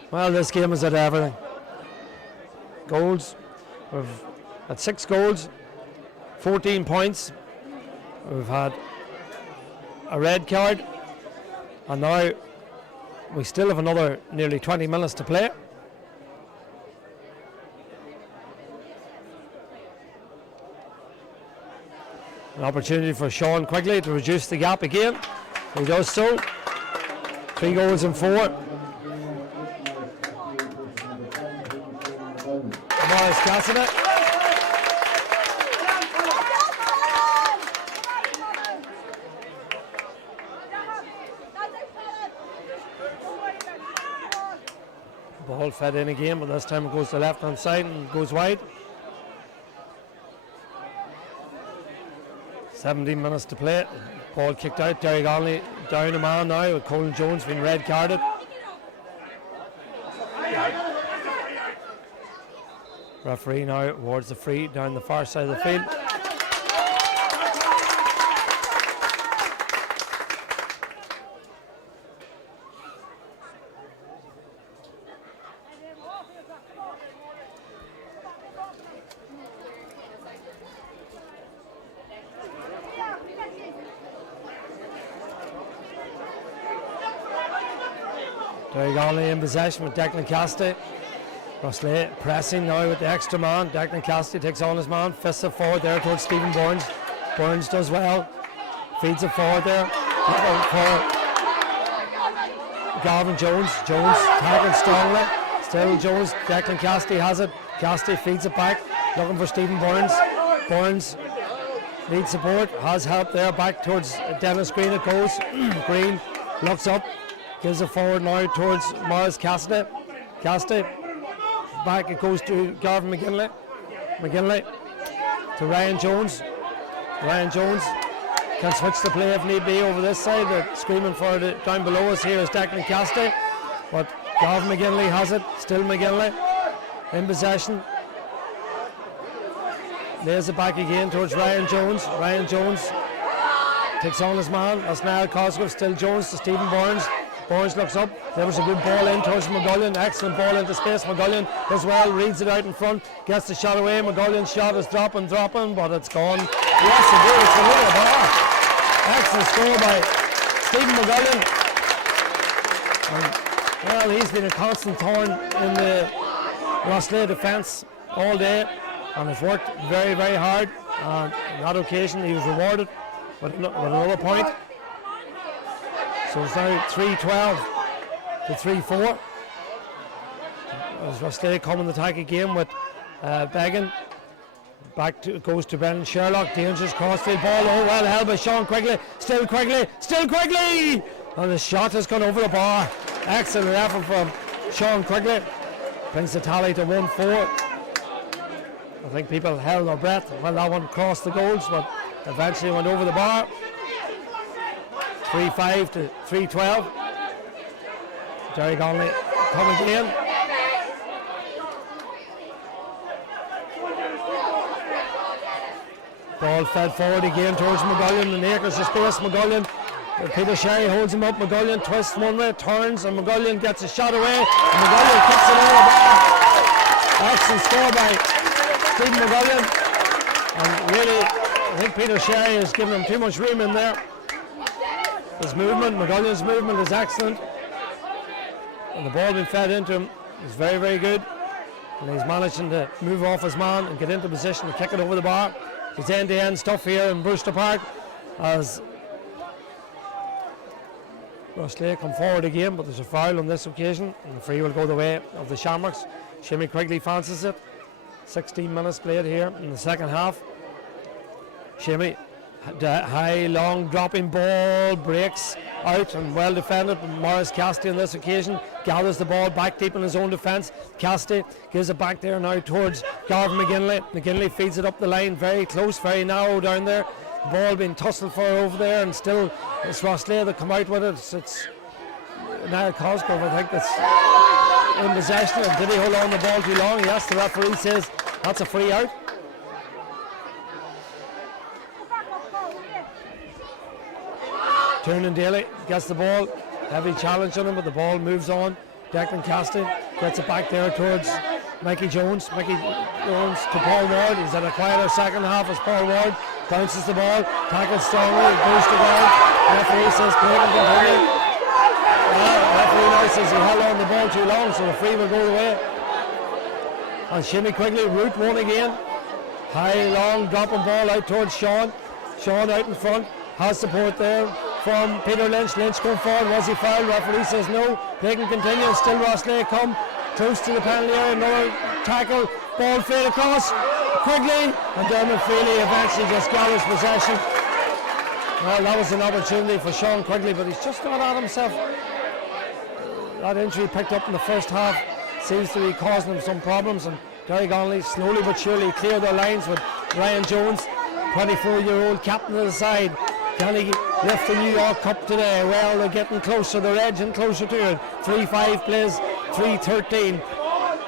Well, this game is at everything. Goals. We've had 6 goals, 14 points. We've had a red card, and now we still have another nearly 20 minutes to play. An opportunity for Sean Quigley to reduce the gap again. He does so. 3 goals and 4. Morris Cassidy. Ball fed in again, but this time it goes to the left hand side and goes wide. 17 minutes to play. Ball kicked out. Derrygonnelly down a man now with Colin Jones being red carded. Referee now awards the free down the far side of the field. Derrygonnelly in possession with Declan Cassidy. Roslea pressing now with the extra man. Declan Cassidy takes on his man, fists it forward there towards Stephen Burns. Burns does well, feeds it forward there for Gavin Jones. Jones tackling strongly. Still Jones, Declan Cassidy has it. Cassidy feeds it back, looking for Stephen Burns. Burns needs support, has help there, back towards Dennis Green it goes. Green looks up, gives it forward now towards Morris Cassidy. Cassidy. Back it goes to Garvin McGinley. McGinley to Ryan Jones. Ryan Jones can switch the play if need be over this side. They're screaming for it down below us. Here is Declan Cassidy. But Garvin McGinley has it. Still McGinley in possession. Lays it back again towards Ryan Jones. Ryan Jones takes on his man. That's Niall Cosgrove. Still Jones to Stephen Burns. Burns looks up. There was a good ball in towards McGullion. Excellent ball into space. McGullion as well reads it out in front. Gets the shot away. McGullion's shot is dropping, but it's gone. Yes, it is. It's a little bar. Excellent score by Stephen McGullion. And, well, he's been a constant thorn in the Roslea defence all day, and has worked very, very hard. And on that occasion, he was rewarded with another point. So it's now 3-12 to 3-4. As Roslea come in the attack again with Began. Back to goes to Brendan Sherlock. Dangerous crossfield ball. Oh, well held by Sean Quigley. Still Quigley. And the shot has gone over the bar. Excellent effort from Sean Quigley. Brings the tally to 1-4. I think people held their breath when that one crossed the goals, but eventually went over the bar. 3-5 to 3-12. Derrygonnelly coming again. Ball fed forward again towards McGullion. The acres of space. McGullion. Peter Sherry holds him up. McGullion twists one way, turns, and McGullion gets a shot away. And McGullion kicks it over the bar. Excellent score by Stephen McGullion. And really, I think Peter Sherry has given him too much room in there. His movement, McGullion's movement is excellent. And the ball being fed into him is very, very good. And he's managing to move off his man and get into position to kick it over the bar. It's end-to-end stuff here in Brewster Park as Roslea come forward again, but there's a foul on this occasion, and the free will go the way of the Shamrocks. Shimmy Quigley fancies it. 16 minutes played here in the second half. Shimmy, high, long, dropping ball, breaks out and well defended. Morris Cassidy on this occasion gathers the ball back deep in his own defence. Cassidy gives it back there now towards Garvin McGinley. McGinley feeds it up the line, very close, very narrow down there. The ball being tussled for over there, and still it's Roslea that come out with it. It's Niall Cosgrove, I think, that's in possession. And did he hold on the ball too long? Yes, the referee says that's a free out. Tiernan Daly gets the ball, heavy challenge on him, but the ball moves on. Declan Cassidy gets it back there towards Mikey Jones. Mikey Jones to Paul Ward. He's at a quieter second half as Paul Ward bounces the ball, tackles strongly, goes to ground. Referee says play can continue. Referee now says he held on the ball too long, so the free will go away. And Shimmy Quigley, route one again. High, long, dropping ball out towards Sean. Sean out in front, has support there from Peter Lynch. Lynch going forward, was he fouled? Referee says no, they can continue. Still Roslea come close to the penalty area, another tackle, ball fade across, Quigley, and Dermot Feely eventually just gathers possession. Well, that was an opportunity for Sean Quigley, but he's just not at himself. That injury picked up in the first half seems to be causing him some problems, and Derrygonnelly slowly but surely clear their lines with Ryan Jones, 24-year-old captain of the side. Can he lift the New York Cup today? Well, they're getting closer, they're edging closer to it. 3-5 plays, 3-13.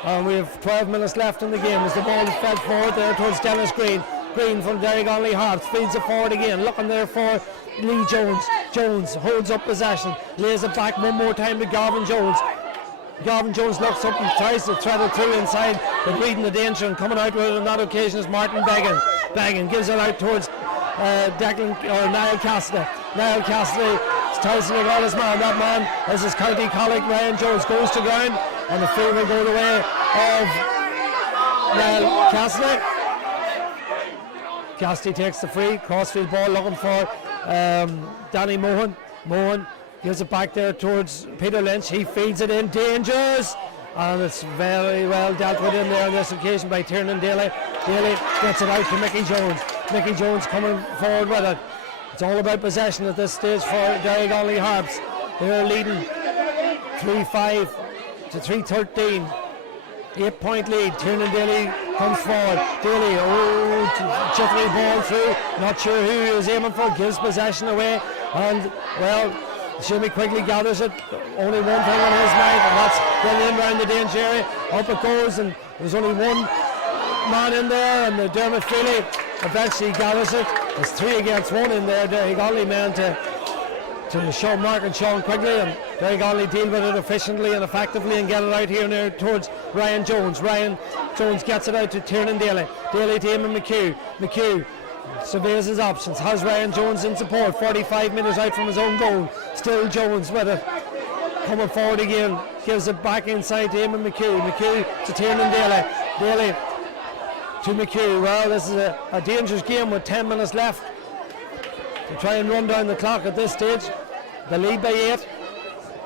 And we have 12 minutes left in the game as the ball is fed forward there towards Dennis Green. Green from Derrygonnelly Harps feeds it forward again, looking there for Lee Jones. Jones holds up possession, lays it back one more time to Garvin Jones. Garvin Jones looks up and tries to thread it through inside, but reading the danger and coming out with it on that occasion is Martin Beggan. Beggan gives it out towards Niall Cassidy. Niall Cassidy tries to make all his man. That man is his county colleague Ryan Jones. Goes to ground, and the free will go the way of Niall Cassidy. Cassidy takes the free, crossfield ball looking for Danny Mohan. Mohan gives it back there towards Peter Lynch. He feeds it in, dangerous, and it's very well dealt with in there on this occasion by Tiernan Daly. Daly gets it out to Mickey Jones. Mickey Jones coming forward with it. It's all about possession at this stage for Derrygonnelly Harps. They're leading 3-5 to 3-13. 8-point lead. Tiernan Daly comes forward. Daly, jittery ball through. Not sure who he was aiming for. Gives possession away. And, well, Shimmy Quigley gathers it. Only one thing on his mind, and that's getting in around the danger area. Up it goes, and there's only one man in there, and the Dermot Feely eventually gathers it. There's 3 against 1 in there. Derrygonnelly man to Sean Mark and Sean Quigley, and Derrygonnelly deal with it efficiently and effectively and get it out here now towards Ryan Jones. Ryan Jones gets it out to Tiernan Daly. Daly to Eamon McHugh. McHugh surveys his options, has Ryan Jones in support, 45 metres out from his own goal. Still Jones with it, coming forward again, gives it back inside to Eamon McHugh. McHugh to Tiernan Daly. Daly to McHugh. Well, this is a dangerous game with 10 minutes left to try and run down the clock at this stage. The lead by 8.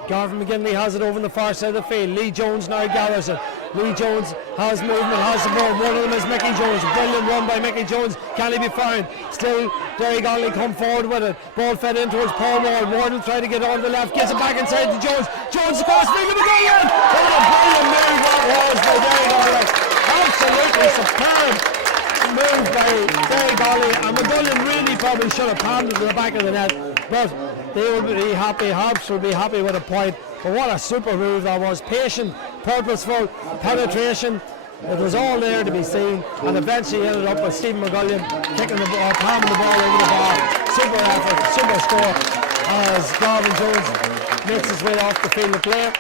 Garvin McGinley has it over on the far side of the field. Lee Jones now gathers it. Lee Jones has movement, has the ball. One of them is Mickey Jones. Brilliant run by Mickey Jones. Can he be found? Still Derrygonnelly come forward with it. Ball fed in towards Paul Ward. Ward will try to get on the left. Gets it back inside to Jones. Jones across field to McGullion. What a brilliant move that was by Derrygonnelly. Absolutely superb move by Derrygonnelly. And McGullion really probably should have pounded to the back of the net. But they will be happy. Harps will be happy with a point. But what a super move that was. Patient, purposeful, penetration. It was all there to be seen, and eventually ended up with Stephen McGullion kicking the ball, palming the ball into the bar. Super effort, super score as Garvin Jones makes his way off the field of play,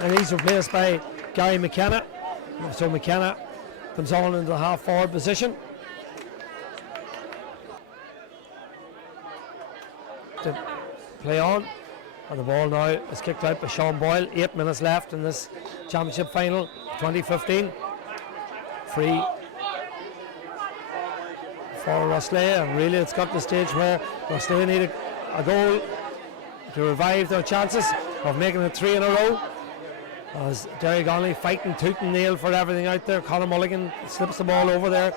and he's replaced by Gary McKenna. So McKenna comes on into the half forward position to play on. And the ball now is kicked out by Sean Boyle. 8 minutes left in this championship final 2015. Free for Roslea, and really it's got to the stage where Roslea need a goal to revive their chances of making it 3 in a row. As Derrygonnelly fighting tooth and nail for everything out there. Conor Mulligan slips the ball over there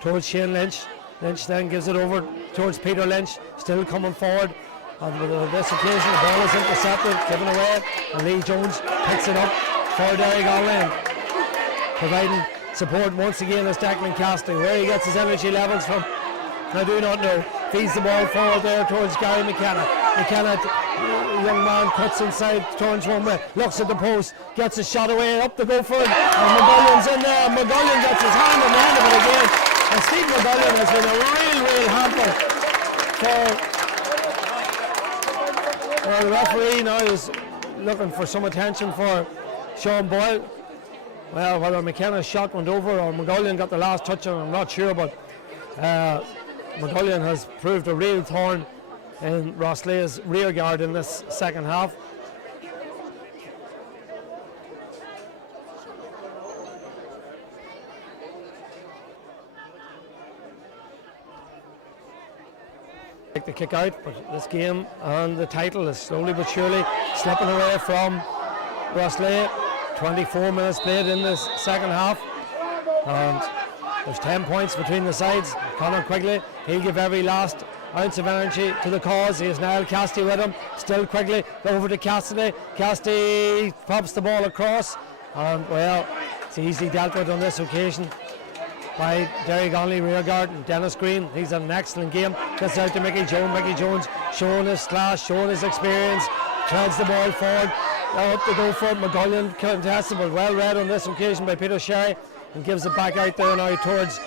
towards Shane Lynch. Lynch then gives it over towards Peter Lynch, still coming forward. And on this occasion, the ball is intercepted, given away, and Lee Jones picks it up for Derrygonnelly, providing support once again as Declan Casting. Where he gets his energy levels from, I do not know. Feeds the ball forward there towards Gary McKenna. McKenna, young man, cuts inside, turns one way, looks at the post, gets a shot away, up to go for it, and McGullion's in there, and McGullion gets his hand on the end of it again, and Steve McGullion has been a real hamper for the referee. Now is looking for some attention for Sean Boyle. Well, whether McKenna's shot went over or McGullion got the last touch on, I'm not sure, but McGullion has proved a real thorn in Roslea's rear guard in this second half. Take the kick out, but this game and the title is slowly but surely slipping away from Roslea. 24 minutes played in this second half, and there's 10 points between the sides. Conor Quigley, he'll give every last ounce of energy to the cause. He has Niall Cassidy with him. Still Quigley over to Cassidy. Cassidy pops the ball across, and well, it's easily dealt with on this occasion by Derrygonnelly rearguard. And Dennis Green, he's had an excellent game. Gets out to Mickey Jones. Mickey Jones showing his class, showing his experience. Treads the ball forward. Up to go for it. McGullion contested, but well read on this occasion by Peter Sherry, and gives it back out there now towards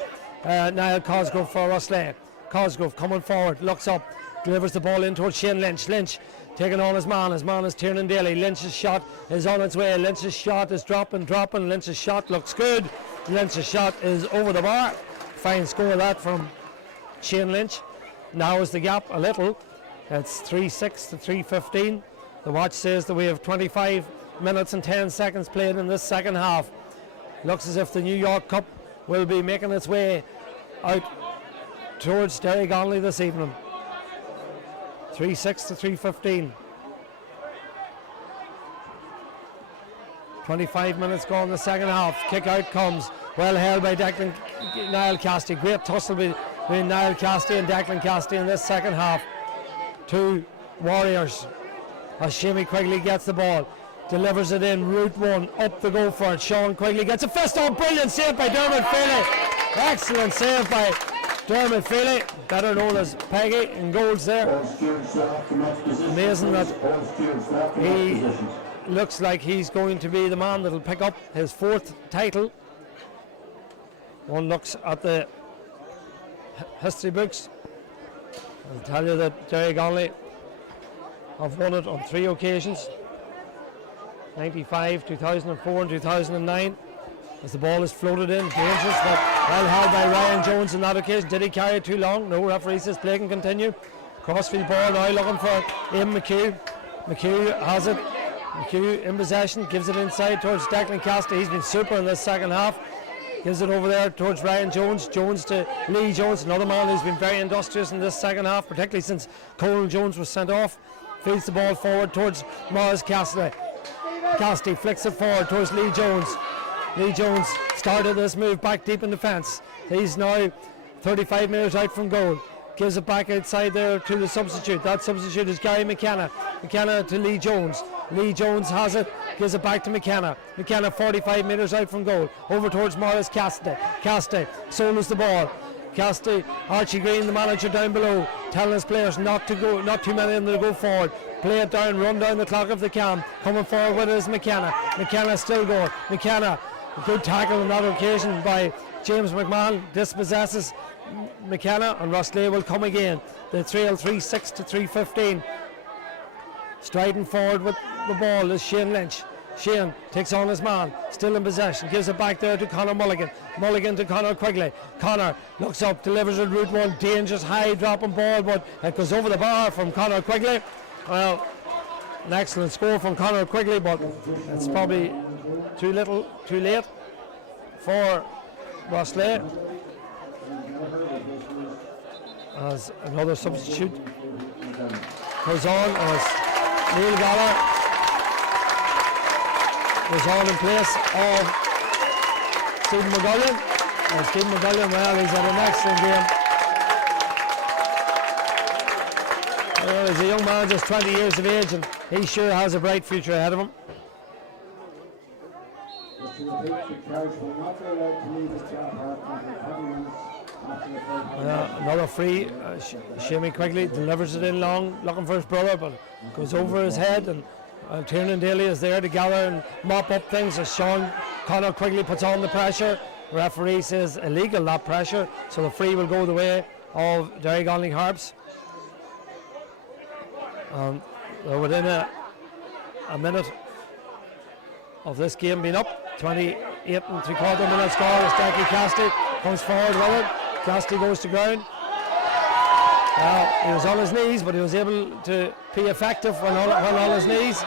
Niall Cosgrove for Roslea. Cosgrove coming forward, looks up, delivers the ball in towards Shane Lynch. Lynch taking on his man is Tiernan Daly. Lynch's shot is on its way. Lynch's shot is dropping. Lynch's shot looks good. Lynch's shot is over the bar. Fine score that from Shane Lynch. Now is the gap a little. It's 3-6 to 3-15. The watch says that we have 25 minutes and 10 seconds played in this second half. Looks as if the New York Cup will be making its way out towards Derrygonnelly this evening. 3-6 to 3-15. 25 minutes gone in the second half. Kick out comes. Well held by Niall Cassidy. Great tussle between Niall Cassidy and Declan Cassidy in this second half. Two warriors. As Shamie Quigley gets the ball, delivers it in, route one, up the go for it. Sean Quigley gets a fist on, brilliant save by Dermot Feely. Excellent save by Dermot Feely, better known as Peggy, in goals there. Amazing that he looks like he's going to be the man that'll pick up his 4th title. One looks at the history books. I'll tell you that Derrygonnelly have won it on 3 occasions, 95, 2004 and 2009. As the ball is floated in, dangerous, but well held by Ryan Jones on that occasion. Did he carry it too long? No, referee says play can continue. Crossfield ball now looking for Ian McHugh. McHugh has it. McHugh in possession, gives it inside towards Declan Cassidy. He's been super in this second half. Gives it over there towards Ryan Jones. Jones to Lee Jones, another man who's been very industrious in this second half, particularly since Colin Jones was sent off. Feeds the ball forward towards Morris Cassidy. Cassidy flicks it forward towards Lee Jones. Lee Jones started this move back deep in defence. He's now 35 metres out from goal. Gives it back outside there to the substitute. That substitute is Gary McKenna. McKenna to Lee Jones. Lee Jones has it. Gives it back to McKenna. McKenna 45 metres out from goal. Over towards Morris Cassidy. Cassidy solos the ball. Cassidy, Archie Green, the manager down below, telling his players not to go, not too many of them to go forward. Play it down, run down the clock of the cam. Coming forward with it is McKenna. McKenna still going. McKenna, good tackle on that occasion by James McMahon. Dispossesses McKenna, and Roslea will come again. The trail 3-6 to 3-15. Striding forward with the ball is Shane Lynch. Shane takes on his man, still in possession, gives it back there to Conor Mulligan. Mulligan to Conor Quigley. Conor looks up, delivers it route one, dangerous high dropping ball, but it goes over the bar from Conor Quigley. Well, an excellent score from Conor Quigley, but it's probably too late for Roslea. As another substitute goes on, as Neil Gallagher was on in place of Stephen McGullion. And Stephen McGullion, well, he's had an excellent game. Well, he's a young man, just 20 years of age, and he sure has a bright future ahead of him. Another free, Shamey Quigley delivers it in long, looking for his brother, but goes over his head, and Tiernan Daly is there to gather and mop up things as Conor Quigley puts on the pressure. The referee says illegal, that pressure, so the free will go the way of Derrygonnelly Harps. They're within a minute of this game being up. 28 and 3/4 minute score as Jackie Cassidy comes forward with it. Cassidy goes to ground. He was on his knees, but he was able to be effective when on his knees.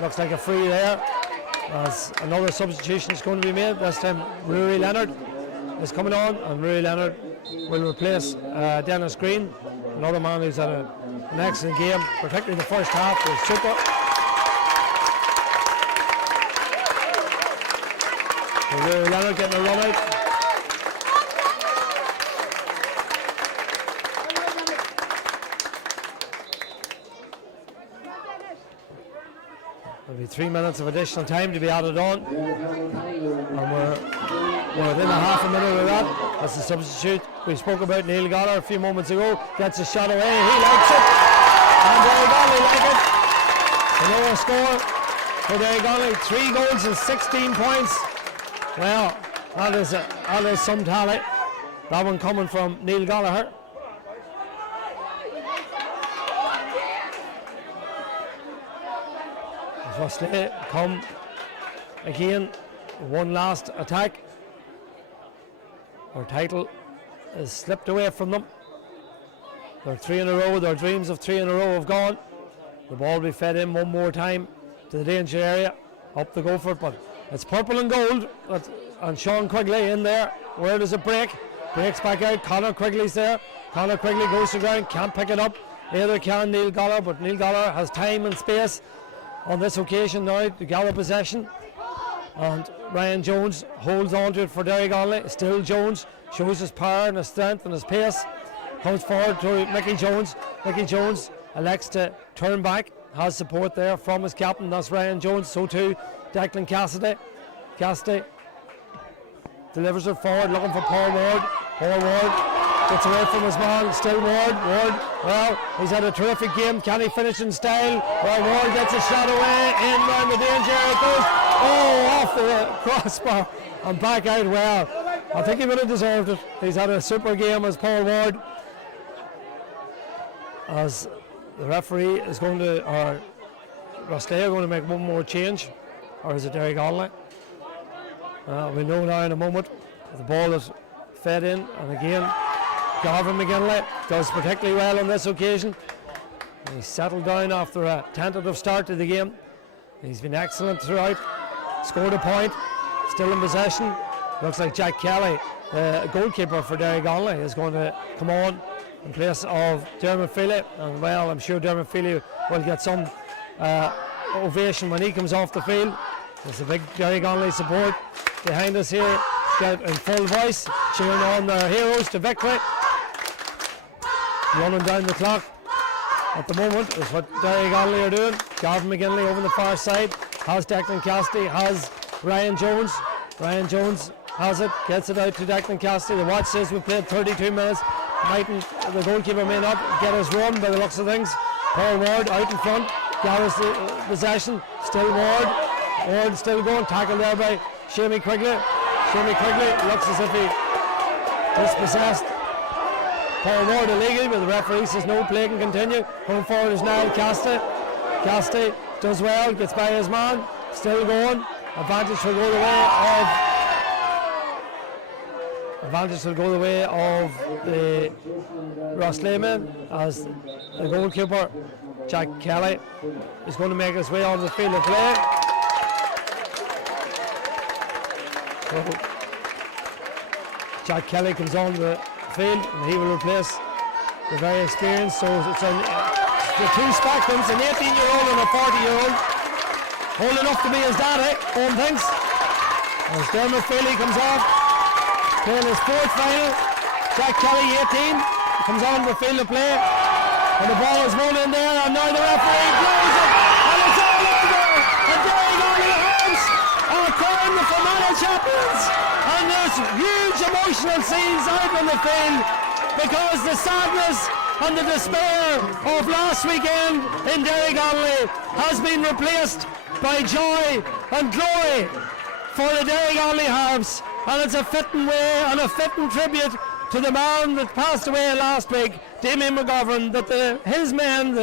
Looks like a free there, as another substitution is going to be made. This time Rory Leonard is coming on, and Rory Leonard will replace Dennis Green, another man who's had an excellent game, particularly the first half was super. So Rory Leonard getting a run out. There'll be 3 minutes of additional time to be added on, and we're within a half a minute of that. That's the substitute. We spoke about Neil Gallagher a few moments ago. Gets a shot away. He likes it, and Derrygonnelly like it. Another score for Derrygonnelly. 3 goals and 16 points. Well, that is some talent. That one coming from Neil Gallagher. Roslea come again, one last attack. Our title is slipped away from them. They're 3 in a row, their dreams of 3 in a row have gone. The ball will be fed in one more time to the danger area. Up they go for it, but it's purple and gold. And Sean Quigley in there. Where does it break? Breaks back out. Conor Quigley's there. Conor Quigley goes to ground, can't pick it up. Neither can Neil Gallagher, but Neil Gallagher has time and space on this occasion now to gather possession. And Ryan Jones holds on to it for Derrygonnelly. Still Jones shows his power and his strength and his pace. Comes forward to Mickey Jones. Mickey Jones elects to turn back. Has support there from his captain. That's Ryan Jones. So too Declan Cassidy. Cassidy delivers it forward, looking for Paul Ward. Paul Ward gets away from his man. Still Ward. Ward, well, he's had a terrific game. Can he finish in style? Well, Ward gets a shot away. In round the danger. It goes, off the crossbar and back out. Well, I think he would have deserved it. He's had a super game as Paul Ward. As the referee is going to, or Roslea are going to make one more change. Or is it Derrygonnelly? We know now in a moment. The ball is fed in, and again Gavin McGinley does particularly well on this occasion. He's settled down after a tentative start to the game. He's been excellent throughout. Scored a point, still in possession. Looks like Jack Kelly, the goalkeeper for Derrygonnelly, is going to come on in place of Dermot Feely. And well, I'm sure Dermot Feely will get some ovation when he comes off the field. There's a big Derrygonnelly support behind us here, in full voice, cheering on their heroes to victory. Running down the clock at the moment is what Derrygonnelly are doing. Gavin McGinley over the far side has Declan Cassidy, has Ryan Jones. Ryan Jones has it, gets it out to Declan Cassidy. The watch says we've played 32 minutes. The goalkeeper may not get his run by the looks of things. Paul Ward out in front, gathers the possession. Still Ward. Ward still going, tackled there by Shamey Quigley. Shamey Quigley looks as if he dispossessed Paul Ward illegally, but the referee says no, play can continue. Coming forward is Niall Cassidy. Cassidy does well, gets by his man, still going. Advantage will go the way of the Roslea men, as the goalkeeper Jack Kelly is going to make his way onto the field of play. So Jack Kelly comes on the field and he will replace the very experienced. So it's the two Spackmans, an 18-year-old and a 40-year-old. Old enough to be his daddy, Owen thinks. As Dermot Feely comes off, playing his fourth final. Jack Kelly, 18, comes on the field of play. And the ball is rolled in there, and now the referee blows it, and it's all over. And Derrygonnelly Harps are crowned the Fermanagh champions. And there's huge emotional scenes out on the field because the sadness and the despair of last weekend in Derrygonnelly has been replaced by joy and glory for the Derrygonnelly Harps, and it's a fitting way and a fitting tribute to the man that passed away last week, Damien McGovern, that his men,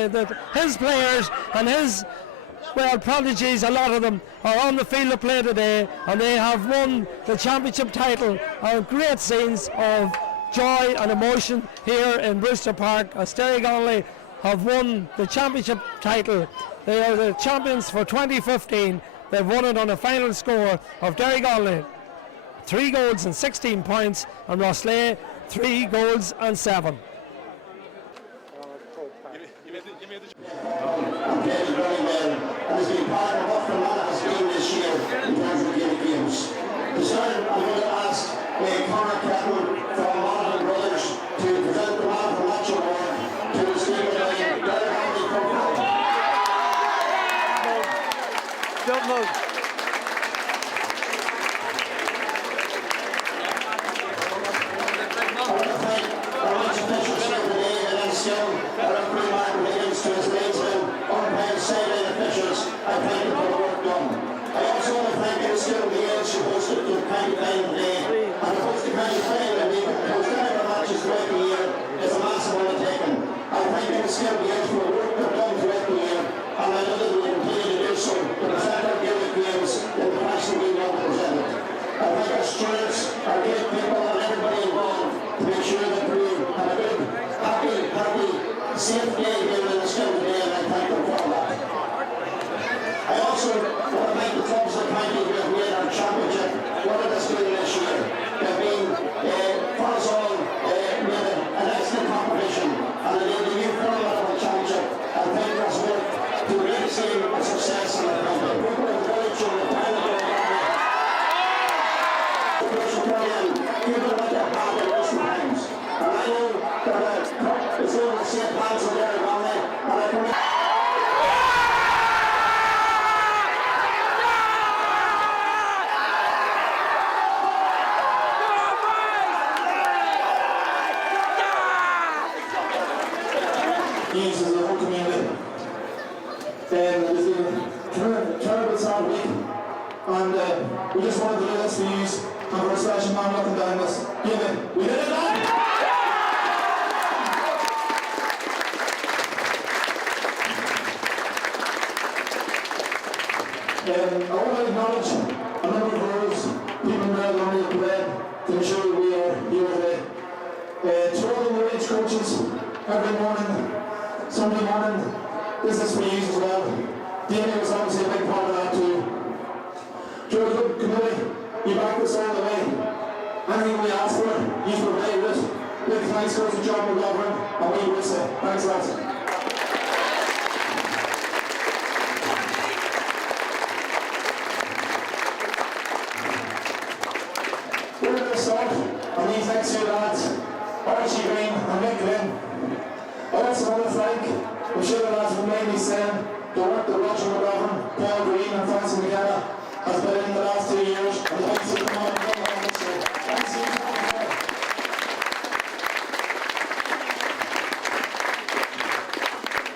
his players and his, well, prodigies, a lot of them, are on the field of play today, and they have won the championship title. Great scenes of joy and emotion here in Brewster Park as Derrygonnelly have won the championship title. They are the champions for 2015. They've won it on a final score of Derrygonnelly 3 goals and 16 points, and Roslea 3 goals and 7. Has been part of what Fermanagh has been this year in terms of the games. I'm going to ask Conor Kettle from Monaghan Brothers to present the man from Match Award to Stephen Derrygonnelly come forward. Don't move. I want to thank our match officials here today, and then still our referee Mark Williams to his linesmen, umpires, sideline officials. I thank you for the work done. I also want to thank the skill of the age who hosted the county final today, and the host the county final and the host of matches throughout the year is a massive undertaking. I thank the skill of the age for the work they've done throughout the year, and I know that we will continue to do so to present our Gaelic games in the fashion we want to present it. I thank our stewards, our Gaelic people, and everybody involved to make sure that we have a good, happy, safe day here in the skill today, and I thank them for that. I also want to thank the clubs of the county who have made our championship what it has been this year. They've been, for us all, made an excellent competition, and they made the new format of the championship and made us work to really see a success in the county. People in the village in the final people like their hand in recent times. And I know that the cup is in the same hands of Derrygonnelly, and I can Jesus, the whole community. It's been a terrible sad week, and we just wanted to do this for you, and for a special man looking down this. We did it now! I want to acknowledge a number of those people in Derrygonnelly who played to ensure we are here today. To all the wage coaches, every morning, Sunday morning, this is for you as well. Damien was obviously a big part of that too. To a good committee, you backed us all the way. Anything we asked for, you provided it. Big thanks goes to John McGovern, and we will say thanks, lads. We're going to start on these next two lads, Archie Green and Mick Glynn. I also want to thank I'm sure the lads will mainly saying the work that Roger McGovern, Paul Green and Francis McKenna has put in the last 2 years, and the thanks to come on and come on this year. Thanks to you.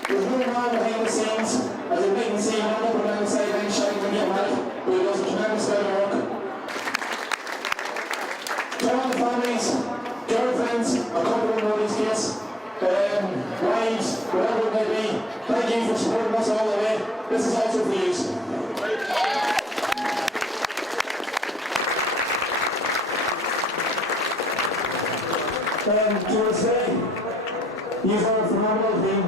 There's no man behind the scenes, as you can see, man up and down the sideline shouting and getting mad, but he does a tremendous amount of work. To all the families, girlfriends, a couple of these kids, wives, whatever it may be, thank you for supporting us all the way. This is also for you. To say, you've are a phenomenal team.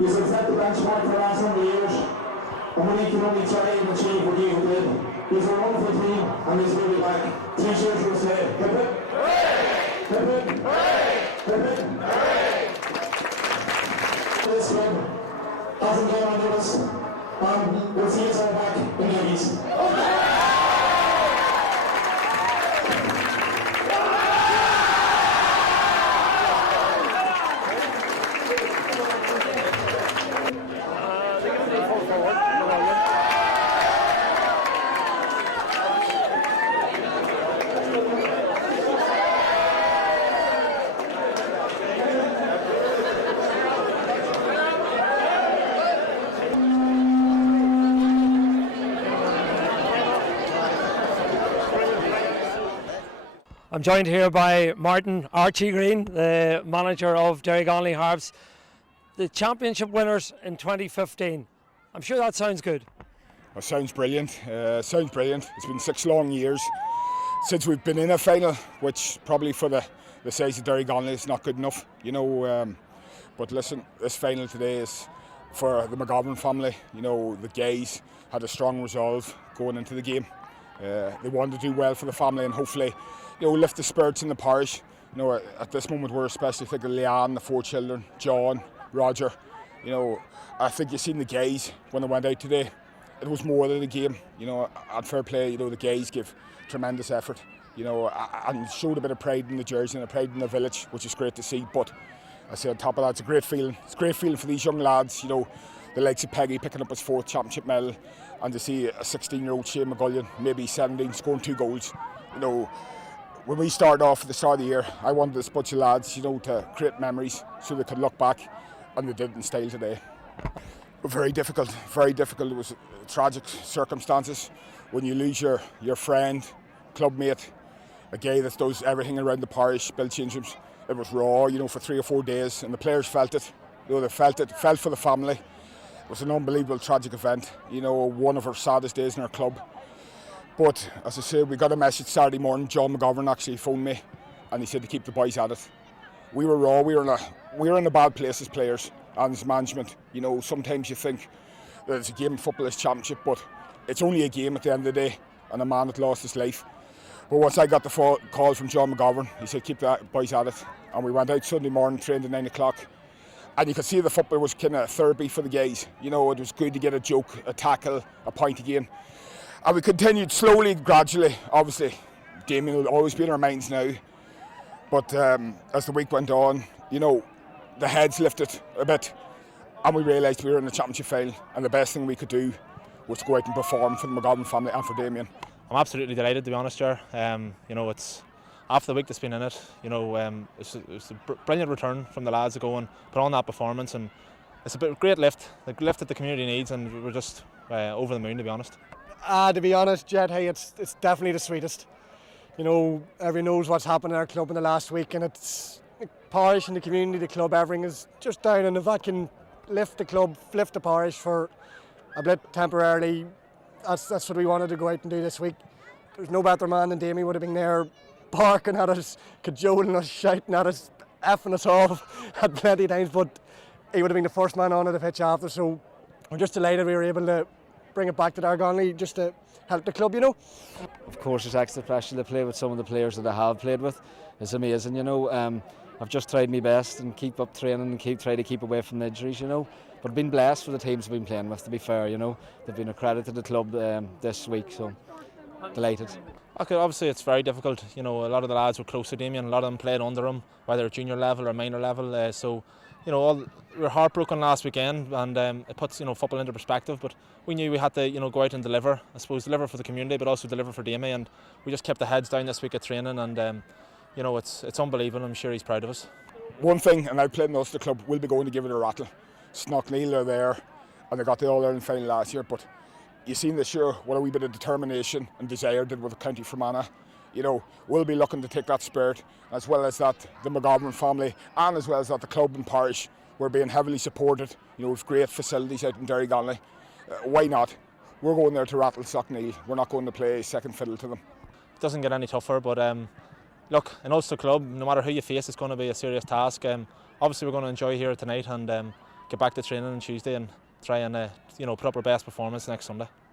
You've set the benchmark for the last number of years, and we can only try and achieve what you did. You're a wonderful team, and you'll be back. 3 cheers for us today. Hip hip! Hooray! Hip hip! Hooray! Hip hip! Hooray! This one. hasn't gone on with us. We'll see you all back in the 80s. I'm joined here by Martin Archie Green, the manager of Derrygonnelly Harps, the championship winners in 2015. I'm sure that sounds good. It sounds brilliant. Sounds brilliant. It's been 6 long years since we've been in a final, which probably for the size of Derrygonnelly is not good enough, you know. But listen, this final today is for the McGovern family. You know, the Gays had a strong resolve going into the game. They wanted to do well for the family and hopefully, you know, lift the spirits in the parish. You know, at this moment we're especially thinking of Leanne, the 4 children, John, Roger. You know, I think you've seen the Gays when they went out today. It was more than a game. You know, at fair play, you know, the Gays give tremendous effort. You know, and showed a bit of pride in the jersey and a pride in the village, which is great to see. But I say on top of that, it's a great feeling. It's a great feeling for these young lads. You know, the likes of Peggy picking up his 4th championship medal, and to see a 16-year-old Shane McGullion, maybe 17, scoring 2 goals. You know, when we started off at the start of the year, I wanted this bunch of lads, you know, to create memories so they could look back, and they did in style today. Very difficult, very difficult. It was tragic circumstances when you lose your friend, clubmate, a guy that does everything around the parish, Bill Changerams. It was raw, you know, for 3 or 4 days, and the players felt it. You know, they felt it, felt for the family. It was an unbelievable, tragic event. You know, one of our saddest days in our club. But as I say, we got a message Saturday morning. John McGovern actually phoned me, and he said to keep the boys at it. We were raw. We were in a bad place as players and as management. You know, sometimes you think that it's a game of football, it's championship, but it's only a game at the end of the day, and a man had lost his life. But once I got the call from John McGovern, he said keep the boys at it, and we went out Sunday morning, trained at 9 o'clock. And you could see the football was kind of therapy for the guys. You know, it was good to get a joke, a tackle, a point again. And we continued slowly, gradually. Obviously, Damien will always be in our minds now. But as the week went on, you know, the heads lifted a bit. And we realised we were in the championship final. And the best thing we could do was to go out and perform for the McGovern family and for Damien. I'm absolutely delighted, to be honest, Ger. You know, it's after the week that's been in it. You know, it's a brilliant return from the lads to go and put on that performance, and it's a great lift, the lift that the community needs, and we're just over the moon, to be honest. To be honest, Jed, hey, it's definitely the sweetest. You know, everyone knows what's happened in our club in the last week, and it's the parish and the community, the club, everything is just down, and if that can lift the club, lift the parish for a bit temporarily, that's what we wanted to go out and do this week. There's no better man than Damien would have been there barking at us, cajoling us, shouting at us, effing us off at plenty of times, but he would have been the first man onto the pitch after, so we're just delighted we were able to bring it back to Derrygonnelly just to help the club, you know. Of course, it's extra special to play with some of the players that I have played with. It's amazing, you know. I've just tried my best and keep up training and try to keep away from the injuries, you know. But been blessed for the teams I've been playing with, to be fair, you know. They've been a credit to the club this week, so delighted. Okay, obviously it's very difficult. You know, a lot of the lads were close to Damien, a lot of them played under him, whether at junior level or minor level. So, you know, we were heartbroken last weekend, and it puts, you know, football into perspective. But we knew we had to, you know, go out and deliver. I suppose deliver for the community, but also deliver for Damien. And we just kept the heads down this week at training, and you know, it's unbelievable. I'm sure he's proud of us. One thing, and I played in the Ulster club, we'll be going to give it a rattle. Knockneil are there, and they got the All-Ireland final last year, but you've seen this year what a wee bit of determination and desire did with the County Fermanagh. You know, we'll be looking to take that spirit, as well as that the McGovern family, and as well as that the club and parish, we're being heavily supported. You know, with great facilities out in Derrygonnelly. Why not? We're going there to rattle Knockneil. We're not going to play second fiddle to them. It doesn't get any tougher, but look, an Ulster club, no matter who you face, it's going to be a serious task. Obviously, we're going to enjoy here tonight and get back to training on Tuesday and try and you know, put up our best performance next Sunday.